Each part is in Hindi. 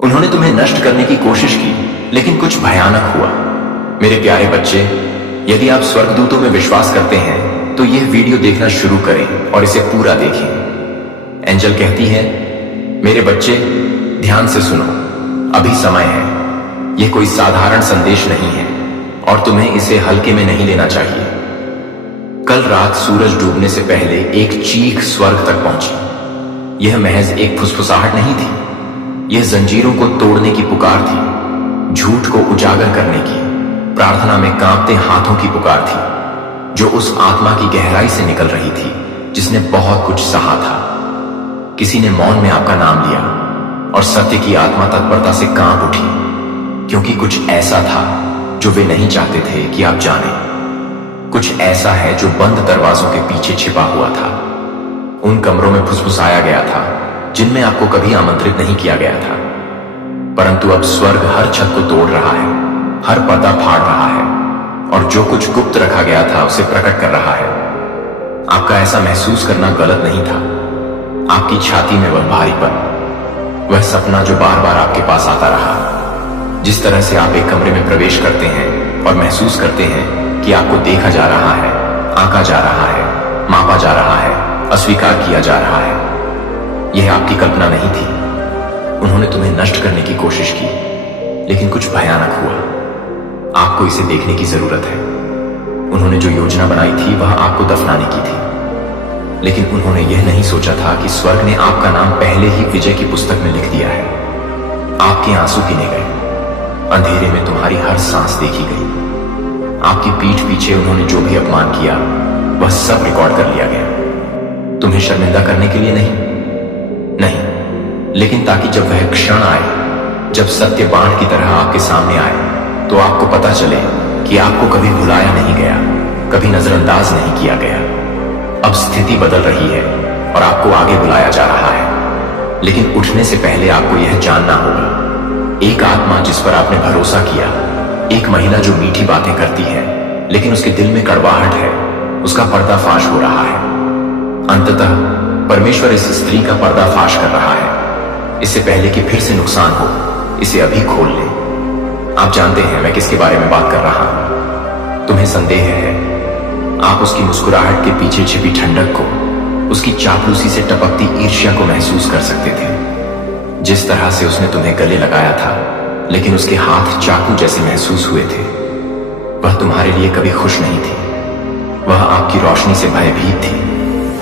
उन्होंने तुम्हें नष्ट करने की कोशिश की, लेकिन कुछ भयानक हुआ। मेरे प्यारे बच्चे, यदि आप स्वर्गदूतों में विश्वास करते हैं तो यह वीडियो देखना शुरू करें और इसे पूरा देखें। एंजल कहती है, मेरे बच्चे ध्यान से सुनो, अभी समय है। यह कोई साधारण संदेश नहीं है और तुम्हें इसे हल्के में नहीं लेना चाहिए। कल रात सूरज डूबने से पहले एक चीख स्वर्ग तक पहुंची। यह महज एक फुसफुसाहट नहीं थी, यह जंजीरों को तोड़ने की पुकार थी, झूठ को उजागर करने की, प्रार्थना में कांपते हाथों की पुकार थी, जो उस आत्मा की गहराई से निकल रही थी जिसने बहुत कुछ सहा था। किसी ने मौन में आपका नाम लिया और सत्य की आत्मा तत्परता से कांप उठी, क्योंकि कुछ ऐसा था जो वे नहीं चाहते थे कि आप जाने। कुछ ऐसा है जो बंद दरवाजों के पीछे छिपा हुआ था, उन कमरों में फुसफुसाया गया था जिनमें आपको कभी आमंत्रित नहीं किया गया था। परंतु अब स्वर्ग हर छत को तोड़ रहा है, हर पर्दा फाड़ रहा है और जो कुछ गुप्त रखा गया था उसे प्रकट कर रहा है। आपका ऐसा महसूस करना गलत नहीं था। आपकी छाती में वह भारीपन, वह सपना जो बार बार आपके पास आता रहा। जिस तरह से आप एक कमरे में प्रवेश करते हैं और महसूस करते हैं कि आपको देखा जा रहा है, आंका जा रहा है, मापा जा रहा है, अस्वीकार किया जा रहा है। यह आपकी कल्पना नहीं थी। उन्होंने तुम्हें नष्ट करने की कोशिश की, लेकिन कुछ भयानक हुआ। आपको इसे देखने की जरूरत है। उन्होंने जो योजना बनाई थी वह आपको दफनाने की थी, लेकिन उन्होंने यह नहीं सोचा था कि स्वर्ग ने आपका नाम पहले ही विजय की पुस्तक में लिख दिया है। आपके आंसू गिने गए, अंधेरे में तुम्हारी हर सांस देखी गई। आपकी पीठ पीछे उन्होंने जो भी अपमान किया वह सब रिकॉर्ड कर लिया गया। तुम्हें शर्मिंदा करने के लिए नहीं, लेकिन ताकि जब वह क्षण आए, जब सत्य बाण की तरह आपके सामने आए, तो आपको पता चले कि आपको कभी भुलाया नहीं गया, कभी नजरअंदाज नहीं किया गया। अब स्थिति बदल रही है और आपको आगे बुलाया जा रहा है, लेकिन उठने से पहले आपको यह जानना होगा, एक आत्मा जिस पर आपने भरोसा किया, एक महिला जो मीठी बातें करती है लेकिन उसके दिल में कड़वाहट है, उसका पर्दाफाश हो रहा है। अंततः परमेश्वर इस स्त्री का पर्दाफाश कर रहा है। इससे पहले कि फिर से नुकसान हो, इसे अभी खोल ले। आप जानते हैं मैं किसके बारे में बात कर रहा हूं। तुम्हें संदेह है, आप उसकी मुस्कुराहट के पीछे छिपी ठंडक को, उसकी चापलूसी से टपकती ईर्ष्या को महसूस कर सकते थे। जिस तरह से उसने तुम्हें गले लगाया था, लेकिन उसके हाथ चाकू जैसे महसूस हुए थे, वह तुम्हारे लिए कभी खुश नहीं थी। वह आपकी रोशनी से भयभीत थी,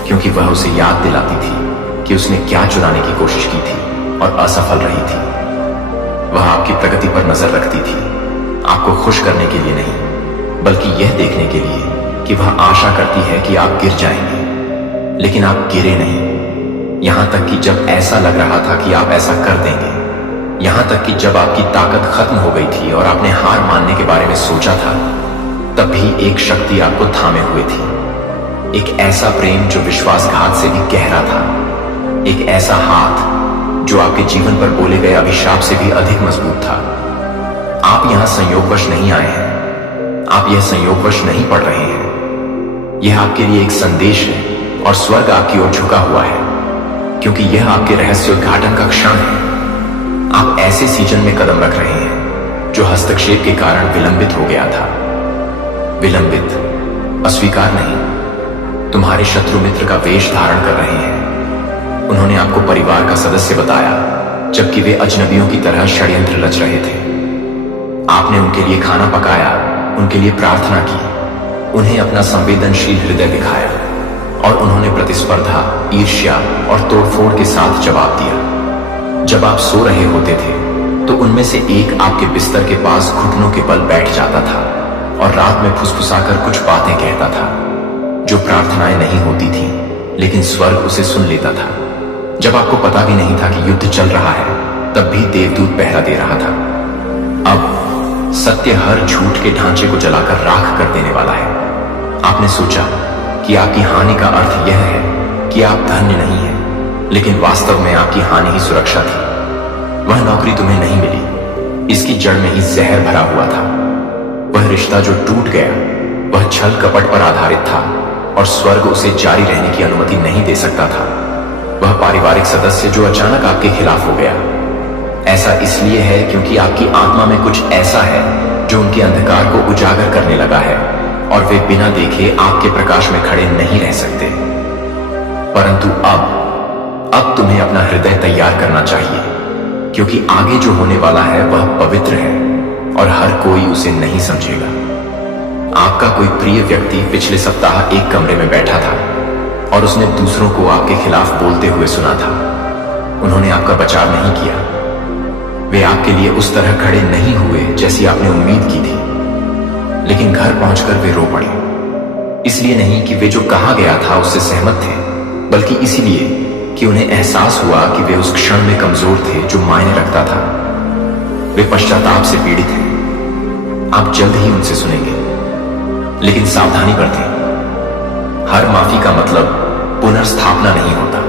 क्योंकि वह उसे याद दिलाती थी कि उसने क्या चुराने की कोशिश की थी और असफल रही थी। वह आपकी प्रगति पर नजर रखती थी, आपको खुश करने के लिए नहीं, बल्कि यह देखने के लिए कि वह आशा करती है कि आप गिर जाएंगे, लेकिन आप गिरे नहीं। यहां तक कि जब ऐसा लग रहा था कि आप ऐसा कर देंगे, यहां तक कि जब आपकी ताकत खत्म हो गई थी और आपने हार मानने के बारे में सोचा था, तब भी एक शक्ति आपको थामे हुए थी। एक ऐसा प्रेम जो विश्वासघात से भी गहरा था, एक ऐसा हाथ जो आपके जीवन पर बोले गए अभिशाप से भी अधिक मजबूत था। आप यहां संयोगवश नहीं आए हैं, आप यह संयोगवश नहीं पढ़ रहे हैं। यह आपके लिए एक संदेश है और स्वर्ग आपकी ओर झुका हुआ है, क्योंकि यह आपके रहस्योद्घाटन का क्षण है। आप ऐसे सीजन में कदम रख रहे हैं जो हस्तक्षेप के कारण विलंबित हो गया था। विलंबित, अस्वीकार नहीं। तुम्हारे शत्रु मित्र का वेश धारण कर रहे हैं। उन्होंने आपको परिवार का सदस्य बताया, जबकि वे अजनबियों की तरह षड्यंत्र रच रहे थे। आपने उनके लिए खाना पकाया, उनके लिए प्रार्थना की, उन्हें अपना संवेदनशील हृदय दिखाया, और उन्होंने प्रतिस्पर्धा, ईर्ष्या और तोड़फोड़ के साथ जवाब दिया। जब आप सो रहे होते थे तो उनमें से एक आपके बिस्तर के पास घुटनों के बल बैठ जाता था और रात में फुसफुसाकर कुछ बातें कहता था, जो प्रार्थनाएं नहीं होती थीं, लेकिन स्वर्ग उसे सुन लेता था। जब आपको पता भी नहीं था कि युद्ध चल रहा है, तब भी देवदूत पहरा दे रहा था। अब सत्य हर झूठ के ढांचे को जलाकर राख कर देने वाला है। आपने सोचा कि आपकी हानि का अर्थ यह है कि आप धन्य नहीं हैं, लेकिन वास्तव में आपकी हानि ही सुरक्षा थी। वह नौकरी तुम्हें नहीं मिली, इसकी जड़ में ही जहर भरा हुआ था। वह रिश्ता जो टूट गया, वह छल कपट पर आधारित था और स्वर्ग उसे जारी रहने की अनुमति नहीं दे सकता था। वह पारिवारिक सदस्य जो अचानक आपके खिलाफ हो गया, ऐसा इसलिए है क्योंकि आपकी आत्मा में कुछ ऐसा है जो उनके अंधकार को उजागर करने लगा है और वे बिना देखे आपके प्रकाश में खड़े नहीं रह सकते। परंतु अब तुम्हें अपना हृदय तैयार करना चाहिए, क्योंकि आगे जो होने वाला है वह पवित्र है और हर कोई उसे नहीं समझेगा। आपका कोई प्रिय व्यक्ति पिछले सप्ताह एक कमरे में बैठा था और उसने दूसरों को आपके खिलाफ बोलते हुए सुना था। उन्होंने आपका बचाव नहीं किया। वे आपके लिए उस तरह खड़े नहीं हुए जैसी आपने उम्मीद की थी, लेकिन घर पहुंचकर वे रो पड़े। इसलिए नहीं कि वे जो कहा गया था उससे सहमत थे, बल्कि इसीलिए कि उन्हें एहसास हुआ कि वे उस क्षण में कमजोर थे जो मायने रखता था। वे पश्चाताप से पीड़ित हैं। आप जल्द ही उनसे सुनेंगे, लेकिन सावधानी बरतें। हर माफी का मतलब पुनर्स्थापना नहीं होता।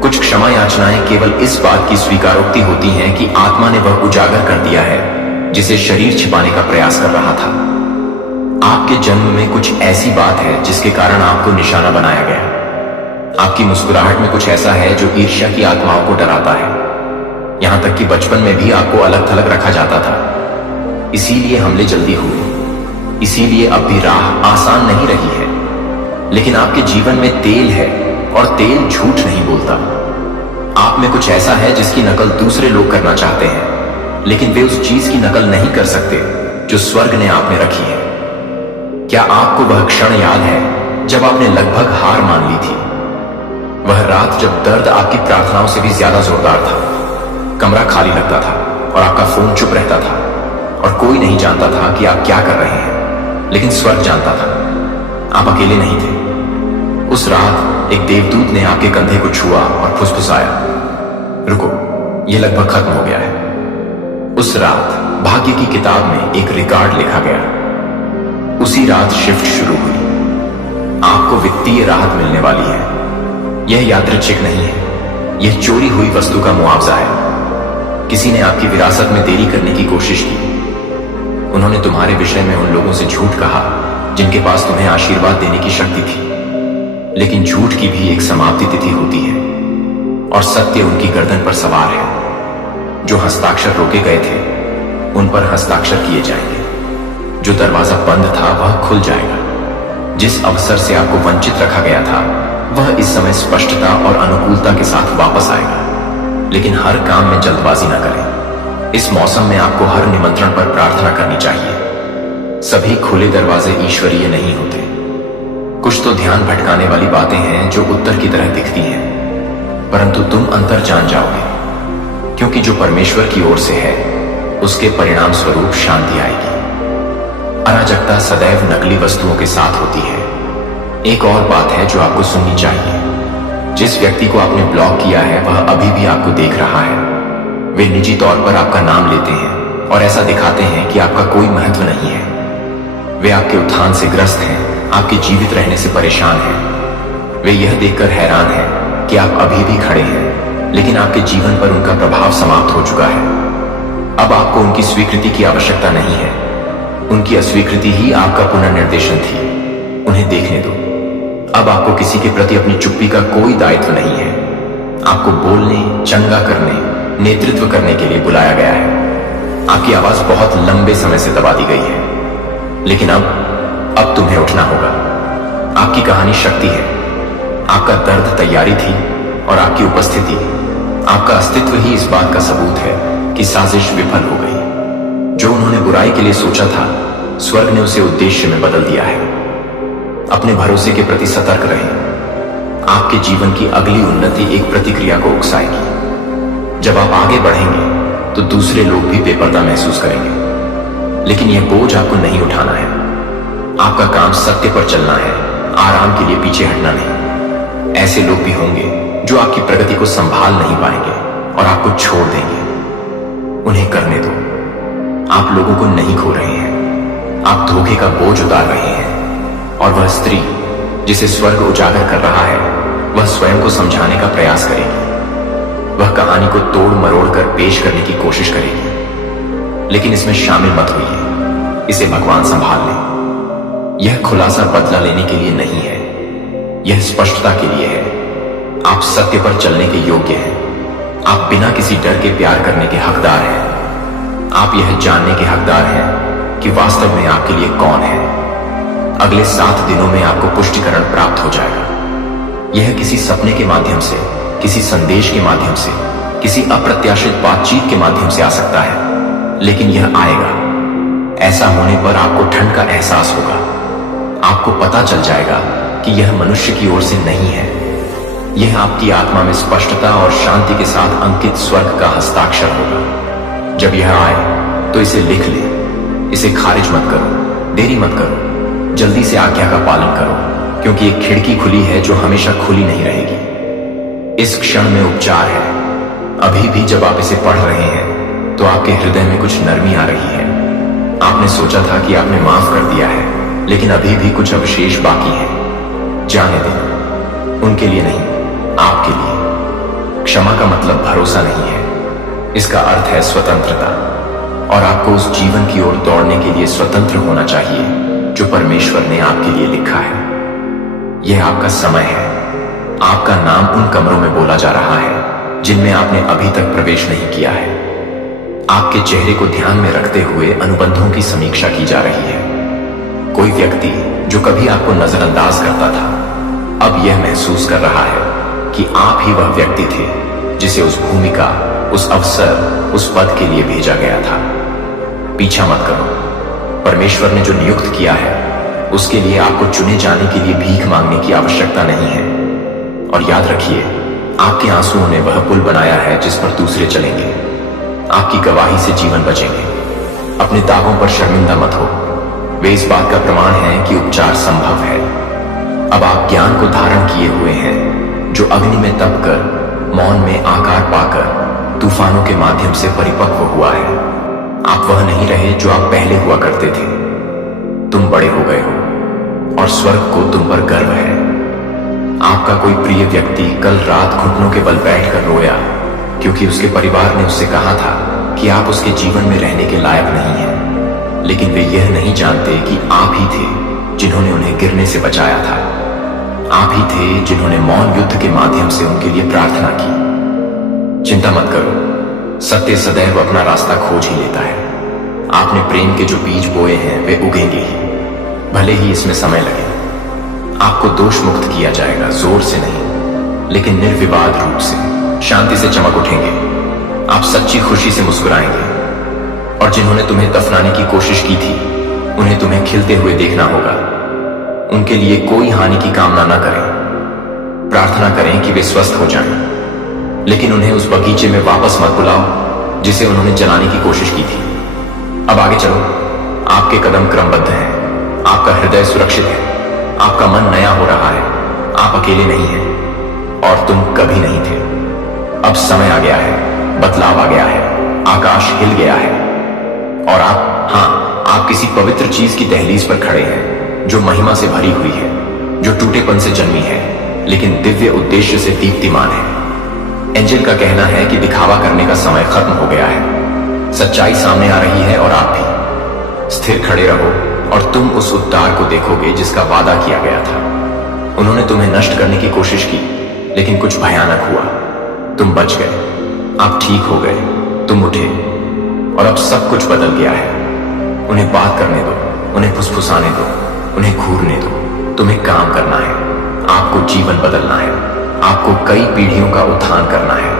कुछ क्षमा याचनाएं केवल इस बात की स्वीकारोक्ति होती हैं कि आत्मा ने वह उजागर कर दिया है जिसे शरीर छिपाने का प्रयास कर रहा था। आपके जन्म में कुछ ऐसी बात है जिसके कारण आपको निशाना बनाया गया। आपकी मुस्कुराहट में कुछ ऐसा है जो ईर्ष्या की आत्माओं को डराता है। यहां तक कि बचपन में भी आपको अलग थलग रखा जाता था। इसीलिए हमले जल्दी हुए। इसीलिए अब भी राह आसान नहीं रही है। लेकिन आपके जीवन में तेल है और तेल झूठ नहीं बोलता। आप में कुछ ऐसा है जिसकी नकल दूसरे लोग करना चाहते हैं, लेकिन वे उस चीज की नकल नहीं कर सकते जो स्वर्ग ने आप में रखी है। क्या आपको वह क्षण याद है जब आपने लगभग हार मान ली थी? वह रात जब दर्द आपकी प्रार्थनाओं से भी ज्यादा जोरदार था, कमरा खाली लगता था और आपका फोन चुप रहता था और कोई नहीं जानता था कि आप क्या कर रहे हैं, लेकिन स्वर्ग जानता था। आप अकेले नहीं थे। उस रात एक देवदूत ने आपके कंधे को छुआ और फुसफुसाया, रुको, यह लगभग खत्म हो गया है। उस रात भाग्य की किताब में एक रिकॉर्ड लिखा गया। उसी रात शिफ्ट शुरू हुई। आपको वित्तीय राहत मिलने वाली है। यह यादृच्छिक नहीं है, यह चोरी हुई वस्तु का मुआवजा है। किसी ने आपकी विरासत में देरी करने की कोशिश की। उन्होंने तुम्हारे विषय में उन लोगों से झूठ कहा जिनके पास तुम्हें आशीर्वाद देने की शक्ति थी। लेकिन झूठ की भी एक समाप्ति तिथि होती है और सत्य उनकी गर्दन पर सवार है। जो हस्ताक्षर रोके गए थे उन पर हस्ताक्षर किए जाएंगे। जो दरवाजा बंद था वह खुल जाएगा। जिस अवसर से आपको वंचित रखा गया था वह इस समय स्पष्टता और अनुकूलता के साथ वापस आएगा। लेकिन हर काम में जल्दबाजी न करें। इस मौसम में आपको हर निमंत्रण पर प्रार्थना करनी चाहिए। सभी खुले दरवाजे ईश्वरीय नहीं होते। कुछ तो ध्यान भटकाने वाली बातें हैं जो उत्तर की तरह दिखती हैं, परंतु तुम अंतर जान जाओगे, क्योंकि जो परमेश्वर की ओर से है उसके परिणाम स्वरूप शांति आएगी। अराजकता सदैव नकली वस्तुओं के साथ होती है। एक और बात है जो आपको सुननी चाहिए। जिस व्यक्ति को आपने ब्लॉक किया है वह अभी भी आपको देख रहा है। वे निजी तौर पर आपका नाम लेते हैं और ऐसा दिखाते हैं कि आपका कोई महत्व नहीं है। वे आपके उत्थान से ग्रस्त हैं, आपके जीवित रहने से परेशान हैं। वे यह देखकर हैरान हैं कि आप अभी भी खड़े हैं, लेकिन आपके जीवन पर उनका प्रभाव समाप्त हो चुका है। अब आपको उनकी स्वीकृति की आवश्यकता नहीं है। उनकी अस्वीकृति ही आपका पुनर्निर्देशन थी। उन्हें देखने दो। अब आपको किसी के प्रति अपनी चुप्पी का कोई दायित्व नहीं है। आपको बोलने, चंगा करने, नेतृत्व करने के लिए बुलाया गया है। आपकी आवाज बहुत लंबे समय से दबा दी गई है, लेकिन अब तुम्हें उठना होगा। आपकी कहानी शक्ति है। आपका दर्द तैयारी थी और आपकी उपस्थिति, आपका अस्तित्व ही इस बात का सबूत है कि साजिश विफल हो गई। जो उन्होंने बुराई के लिए सोचा था, स्वर्ग ने उसे उद्देश्य में बदल दिया है। अपने भरोसे के प्रति सतर्क रहें। आपके जीवन की अगली उन्नति एक प्रतिक्रिया को उकसाएगी। जब आप आगे बढ़ेंगे तो दूसरे लोग भी बेपर्दा महसूस करेंगे, लेकिन यह बोझ आपको नहीं उठाना है। आपका काम सत्य पर चलना है, आराम के लिए पीछे हटना नहीं। ऐसे लोग भी होंगे जो आपकी प्रगति को संभाल नहीं पाएंगे और आपको छोड़ देंगे। उन्हें करने दो। आप लोगों को नहीं खो रहे हैं, आप धोखे का बोझ उतार रहे हैं। और वह स्त्री जिसे स्वर्ग उजागर कर रहा है वह स्वयं को समझाने का प्रयास करेगी। वह कहानी को तोड़ मरोड़ कर पेश करने की कोशिश करेगी, लेकिन इसमें शामिल मत होइए। इसे भगवान संभाल ले। यह खुलासा बदला लेने के लिए नहीं है, यह स्पष्टता के लिए है। आप सत्य पर चलने के योग्य हैं। आप बिना किसी डर के प्यार करने के हकदार हैं। आप यह जानने के हकदार हैं कि वास्तव में आपके लिए कौन है। अगले 7 दिनों में आपको पुष्टिकरण प्राप्त हो जाएगा। यह किसी सपने के माध्यम से, किसी संदेश के माध्यम से, किसी अप्रत्याशित बातचीत के माध्यम से आ सकता है, लेकिन यह आएगा। ऐसा होने पर आपको ठंड का एहसास होगा। आपको पता चल जाएगा कि यह मनुष्य की ओर से नहीं है। यह आपकी आत्मा में स्पष्टता और शांति के साथ अंकित स्वर्ग का हस्ताक्षर होगा। जब यह आए तो इसे लिख ले। इसे खारिज मत करो, देरी मत करो, जल्दी से आज्ञा का पालन करो, क्योंकि एक खिड़की खुली है जो हमेशा खुली नहीं रहेगी। इस क्षण में उपचार है। अभी भी जब आप इसे पढ़ रहे हैं तो आपके हृदय में कुछ नरमी आ रही है। आपने सोचा था कि आपने माफ कर दिया है, लेकिन अभी भी कुछ अवशेष बाकी है। जाने दें, उनके लिए नहीं, आपके लिए। क्षमा का मतलब भरोसा नहीं है, इसका अर्थ है स्वतंत्रता। और आपको उस जीवन की ओर दौड़ने के लिए स्वतंत्र होना चाहिए जो परमेश्वर ने आपके लिए लिखा है। यह आपका समय है। आपका नाम उन कमरों में बोला जा रहा है जिनमें आपने अभी तक प्रवेश नहीं किया है। आपके चेहरे को ध्यान में रखते हुए अनुबंधों की समीक्षा की जा रही है। कोई व्यक्ति जो कभी आपको नजरअंदाज करता था, अब यह महसूस कर रहा है कि आप ही वह व्यक्ति थे जिसे उस भूमिका, उस अवसर, उस पद के लिए भेजा गया था। पीछा मत करो। परमेश्वर ने जो नियुक्त किया है उसके लिए आपको चुने जाने के लिए भीख मांगने की आवश्यकता नहीं है। और याद रखिए, आपके आंसुओं ने वह पुल बनाया है जिस पर दूसरे चलेंगे। आपकी गवाही से जीवन बचेंगे। अपने दागों पर शर्मिंदा मत हो। वे इस बात का प्रमाण है कि उपचार संभव है। अब आप ज्ञान को धारण किए हुए हैं जो अग्नि में तपकर, मौन में आकार पाकर, तूफानों के माध्यम से परिपक्व हुआ है। आप वह नहीं रहे जो आप पहले हुआ करते थे। तुम बड़े हो गए हो और स्वर्ग को तुम पर गर्व है। आपका कोई प्रिय व्यक्ति कल रात घुटनों के बल बैठकर रोया क्योंकि उसके परिवार ने उससे कहा था कि आप उसके जीवन में रहने के लायक नहीं हैं। लेकिन वे यह नहीं जानते कि आप ही थे जिन्होंने उन्हें गिरने से बचाया था। आप ही थे जिन्होंने मौन युद्ध के माध्यम से उनके लिए प्रार्थना की। चिंता मत करो, सत्य सदैव अपना रास्ता खोज ही लेता है। आपने प्रेम के जो बीज बोए हैं वे उगेंगे ही, भले ही इसमें समय लगे। आपको दोष मुक्त किया जाएगा, जोर से नहीं, लेकिन निर्विवाद रूप से, शांति से चमक उठेंगे। आप सच्ची खुशी से मुस्कुराएंगे। और जिन्होंने तुम्हें दफनाने की कोशिश की थी, उन्हें तुम्हें खिलते हुए देखना होगा। उनके लिए कोई हानि की कामना न करें। प्रार्थना करें कि वे स्वस्थ हो जाएं, लेकिन उन्हें उस बगीचे में वापस मत बुलाओ जिसे उन्होंने जलाने की कोशिश की थी। अब आगे चलो। आपके कदम क्रमबद्ध हैं। आपका हृदय सुरक्षित है। आपका मन नया हो रहा है। आप अकेले नहीं हैं और तुम कभी नहीं थे। अब समय आ गया है, बदलाव आ गया है, आकाश हिल गया है और आप किसी पवित्र चीज की दहलीज पर खड़े हैं जो महिमा से भरी हुई है, जो टूटेपन से जन्मी है लेकिन दिव्य उद्देश्य से दीप्तिमान है। एंजल का कहना है कि दिखावा करने का समय खत्म हो गया है। सच्चाई सामने आ रही है और आप भी स्थिर खड़े रहो और तुम उस उद्धार को देखोगे जिसका वादा किया गया था। उन्होंने तुम्हें नष्ट करने की कोशिश की, लेकिन कुछ भयानक हुआ। तुम बच गए। आप ठीक हो गए। तुम उठे और अब सब कुछ बदल गया है। उन्हें बात करने दो, उन्हें फुसफुसाने दो, उन्हें घूरने दो। तुम्हें काम करना है। आपको जीवन बदलना है। आपको कई पीढ़ियों का उत्थान करना है।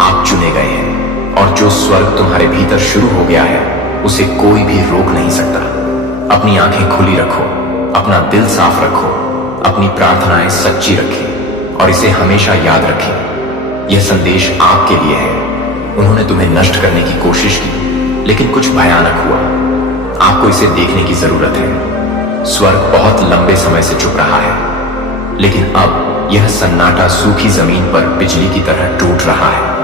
आप चुने गए हैं और जो स्वर्ग तुम्हारे भीतर शुरू हो गया है उसे कोई भी रोक नहीं सकता। अपनी आंखें खुली रखो, अपना दिल साफ रखो, अपनी प्रार्थनाएं सच्ची रखें और इसे हमेशा याद रखें। यह संदेश आपके लिए है। उन्होंने तुम्हें नष्ट करने की कोशिश की, लेकिन कुछ भयानक हुआ। आपको इसे देखने की जरूरत है। स्वर्ग बहुत लंबे समय से चुप रहा है, लेकिन अब यह सन्नाटा सूखी जमीन पर बिजली की तरह टूट रहा है।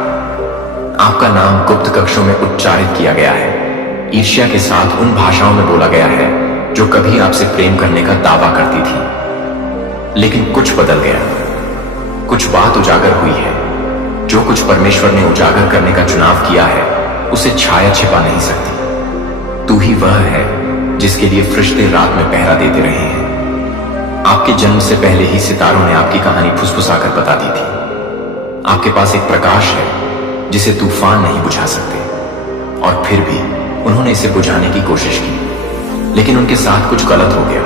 आपका नाम गुप्त कक्षों में उच्चारित किया गया है। ईर्ष्या के साथ उन भाषाओं में बोला गया है जो कभी आपसे प्रेम करने का दावा करती थी। लेकिन कुछ बदल गया। कुछ बात उजागर हुई है। जो कुछ परमेश्वर ने उजागर करने का चुनाव किया है उसे छाया छिपा नहीं सकती। तू ही वह है जिसके लिए फरिश्ते रात में पहरा देते रहे हैं। आपके जन्म से पहले ही सितारों ने आपकी कहानी फुसफुसाकर बता दी थी। आपके पास एक प्रकाश है जिसे तूफान नहीं बुझा सकते। और फिर भी उन्होंने इसे बुझाने की कोशिश की, लेकिन उनके साथ कुछ गलत हो गया।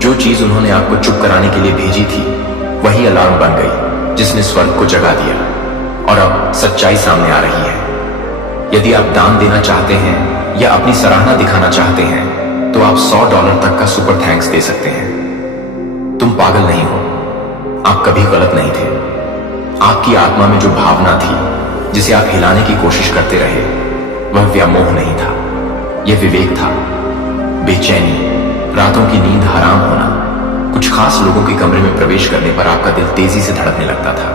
जो चीज उन्होंने आपको चुप कराने के लिए भेजी थी वही अलार्म बन गई, जिसने स्वर्ग को जगा दिया। और अब सच्चाई सामने आ रही है। यदि आप दान देना चाहते हैं या अपनी सराहना दिखाना चाहते हैं तो आप $100 तक का सुपर थैंक्स दे सकते हैं। तुम पागल नहीं हो, आप कभी गलत नहीं थे। आपकी आत्मा में जो भावना थी जिसे आप हिलाने की कोशिश करते रहे, वह व्यामोह नहीं था, यह विवेक था। बेचैनी, रातों की नींद हराम होना, कुछ खास लोगों के कमरे में प्रवेश करने पर आपका दिल तेजी से धड़कने लगता था।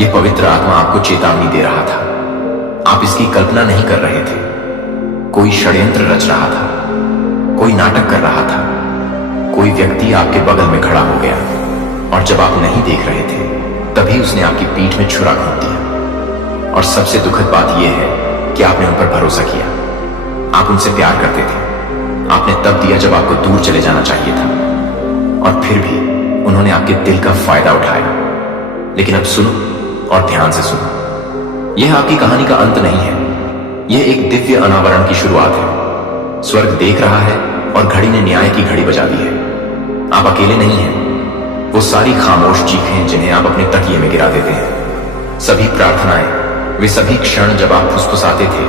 यह पवित्र आत्मा आपको चेतावनी दे रहा था। आप इसकी कल्पना नहीं कर रहे थे। कोई षड्यंत्र रच रहा था, कोई नाटक कर रहा था, कोई व्यक्ति आपके बगल में खड़ा हो गया और जब आप नहीं देख रहे थे तभी उसने आपकी पीठ में छुरा घोंप दिया। और सबसे दुखद बात यह है कि आपने उन पर भरोसा किया। आप उनसे प्यार करते थे। आपने तब दिया जब आपको दूर चले जाना चाहिए था, और फिर भी उन्होंने आपके दिल का फायदा उठाया। लेकिन अब सुनो और ध्यान से सुनो, यह आपकी कहानी का अंत नहीं है, यह एक दिव्य अनावरण की शुरुआत है। स्वर्ग देख रहा है और घड़ी ने न्याय की घड़ी बजा दी है। आप अकेले नहीं हैं। वो सारी खामोश चीखें जिन्हें आप अपने तकिए में गिरा देते हैं, सभी प्रार्थनाएं, वे सभी क्षण जब आप फुसफुसाते थे,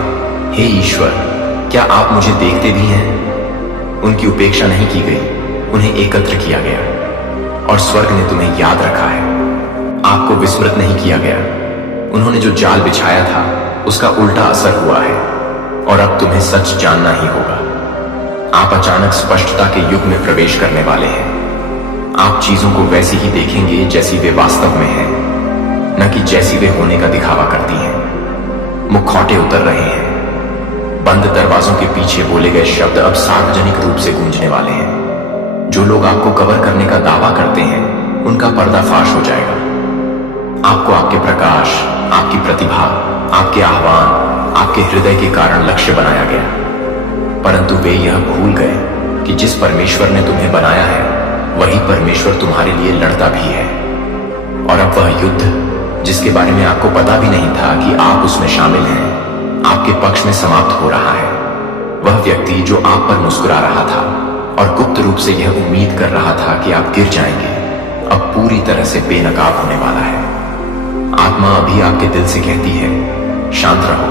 हे ईश्वर, क्या आप मुझे देखते भी हैं? उनकी उपेक्षा नहीं की गई, उन्हें एकत्र किया गया और स्वर्ग ने तुम्हें याद रखा है। आपको विस्मृत नहीं किया गया। उन्होंने जो जाल बिछाया था उसका उल्टा असर हुआ है और अब तुम्हें सच जानना ही होगा। आप अचानक स्पष्टता के युग में प्रवेश करने वाले हैं। आप चीजों को वैसी ही देखेंगे जैसी वे वास्तव में हैं, न कि जैसी वे होने का दिखावा करती हैं। मुखौटे उतर रहे हैं। बंद दरवाजों के पीछे बोले गए शब्द अब सार्वजनिक रूप से गूंजने वाले हैं। जो लोग आपको कवर करने का दावा करते हैं उनका पर्दाफाश हो जाएगा। आपको आपके प्रकाश, आपकी प्रतिभा, आपके आह्वान, आपके हृदय के कारण लक्ष्य बनाया गया, परंतु वे यह भूल गए कि जिस परमेश्वर ने तुम्हें बनाया है वही परमेश्वर तुम्हारे लिए लड़ता भी है। और अब वह युद्ध जिसके बारे में आपको पता भी नहीं था कि आप उसमें शामिल हैं, आपके पक्ष में समाप्त हो रहा है। वह व्यक्ति जो आप पर मुस्कुरा रहा था और गुप्त रूप से यह उम्मीद कर रहा था कि आप गिर जाएंगे, अब पूरी तरह से बेनकाब होने वाला है। आत्मा अभी आपके दिल से कहती है, शांत रहो,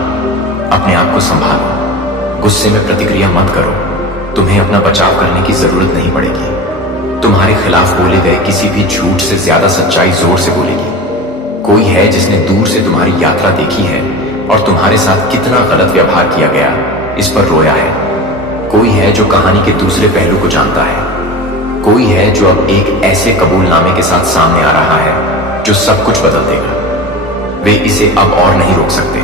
अपने आप को संभालो, गुस्से में प्रतिक्रिया मत करो, तुम्हें अपना बचाव करने की जरूरत नहीं पड़ेगी। तुम्हारे खिलाफ बोले गए किसी भी झूठ से ज्यादा सच्चाई जोर से बोलेगी। कोई है जिसने दूर से तुम्हारी यात्रा देखी है और तुम्हारे साथ कितना गलत व्यवहार किया गया इस पर रोया है। कोई है जो कहानी के दूसरे पहलू को जानता है। कोई है जो अब एक ऐसे कबूलनामे के साथ सामने आ रहा है जो सब कुछ बदल देगा। वे इसे अब और नहीं रोक सकते।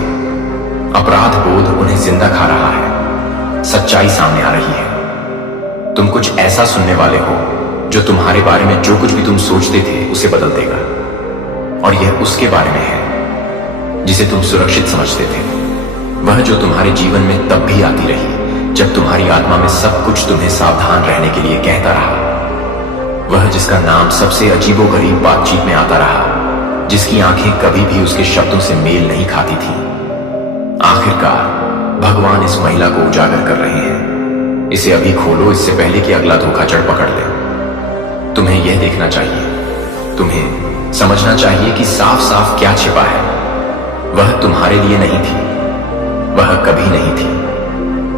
अपराध बोध उन्हें जिंदा खा रहा है। सच्चाई सामने आ रही है। तुम कुछ ऐसा सुनने वाले हो जो तुम्हारे बारे में जो कुछ भी तुम सोचते थे उसे बदल देगा। और यह उसके बारे में है जिसे तुम सुरक्षित समझते थे। वह जो तुम्हारे जीवन में तब भी आती रही जब तुम्हारी आत्मा में सब कुछ तुम्हें सावधान रहने के लिए कहता रहा। वह जिसका नाम सबसे अजीबोगरीब बातचीत में आता रहा, जिसकी आंखें कभी भी उसके शब्दों से मेल नहीं खाती थीं। आखिरकार भगवान इस महिला को उजागर कर रहे हैं। इसे अभी खोलो, इससे पहले कि अगला धोखाधड़ी पकड़ ले। तुम्हें यह देखना चाहिए, तुम्हें समझना चाहिए कि साफ साफ क्या छिपा है। वह तुम्हारे लिए नहीं थी, वह कभी नहीं थी।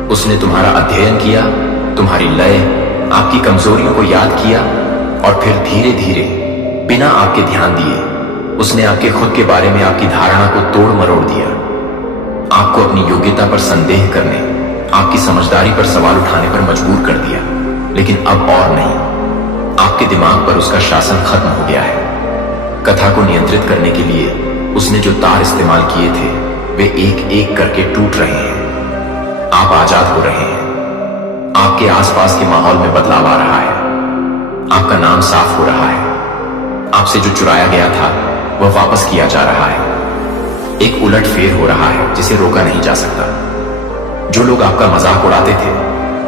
उसने तुम्हारा अध्ययन किया, तुम्हारी लय, आपकी कमजोरियों को याद किया और फिर धीरे धीरे बिना आपके ध्यान दिए उसने आपके खुद के बारे में आपकी धारणा को तोड़ मरोड़ दिया। आपको अपनी योग्यता पर संदेह करने, आपकी समझदारी पर सवाल उठाने पर मजबूर कर दिया। लेकिन अब और नहीं, आपके दिमाग पर उसका शासन खत्म हो गया है। कथा को नियंत्रित करने के लिए उसने जो तार इस्तेमाल किए थे वे एक एक करके टूट रहे हैं। आप आजाद हो रहे हैं। आपके आसपास के माहौल में बदलाव आ रहा है। आपका नाम साफ हो रहा है। आपसे जो चुराया गया था वह वापस किया जा रहा है। एक उलटफेर हो रहा है जिसे रोका नहीं जा सकता। जो लोग आपका मजाक उड़ाते थे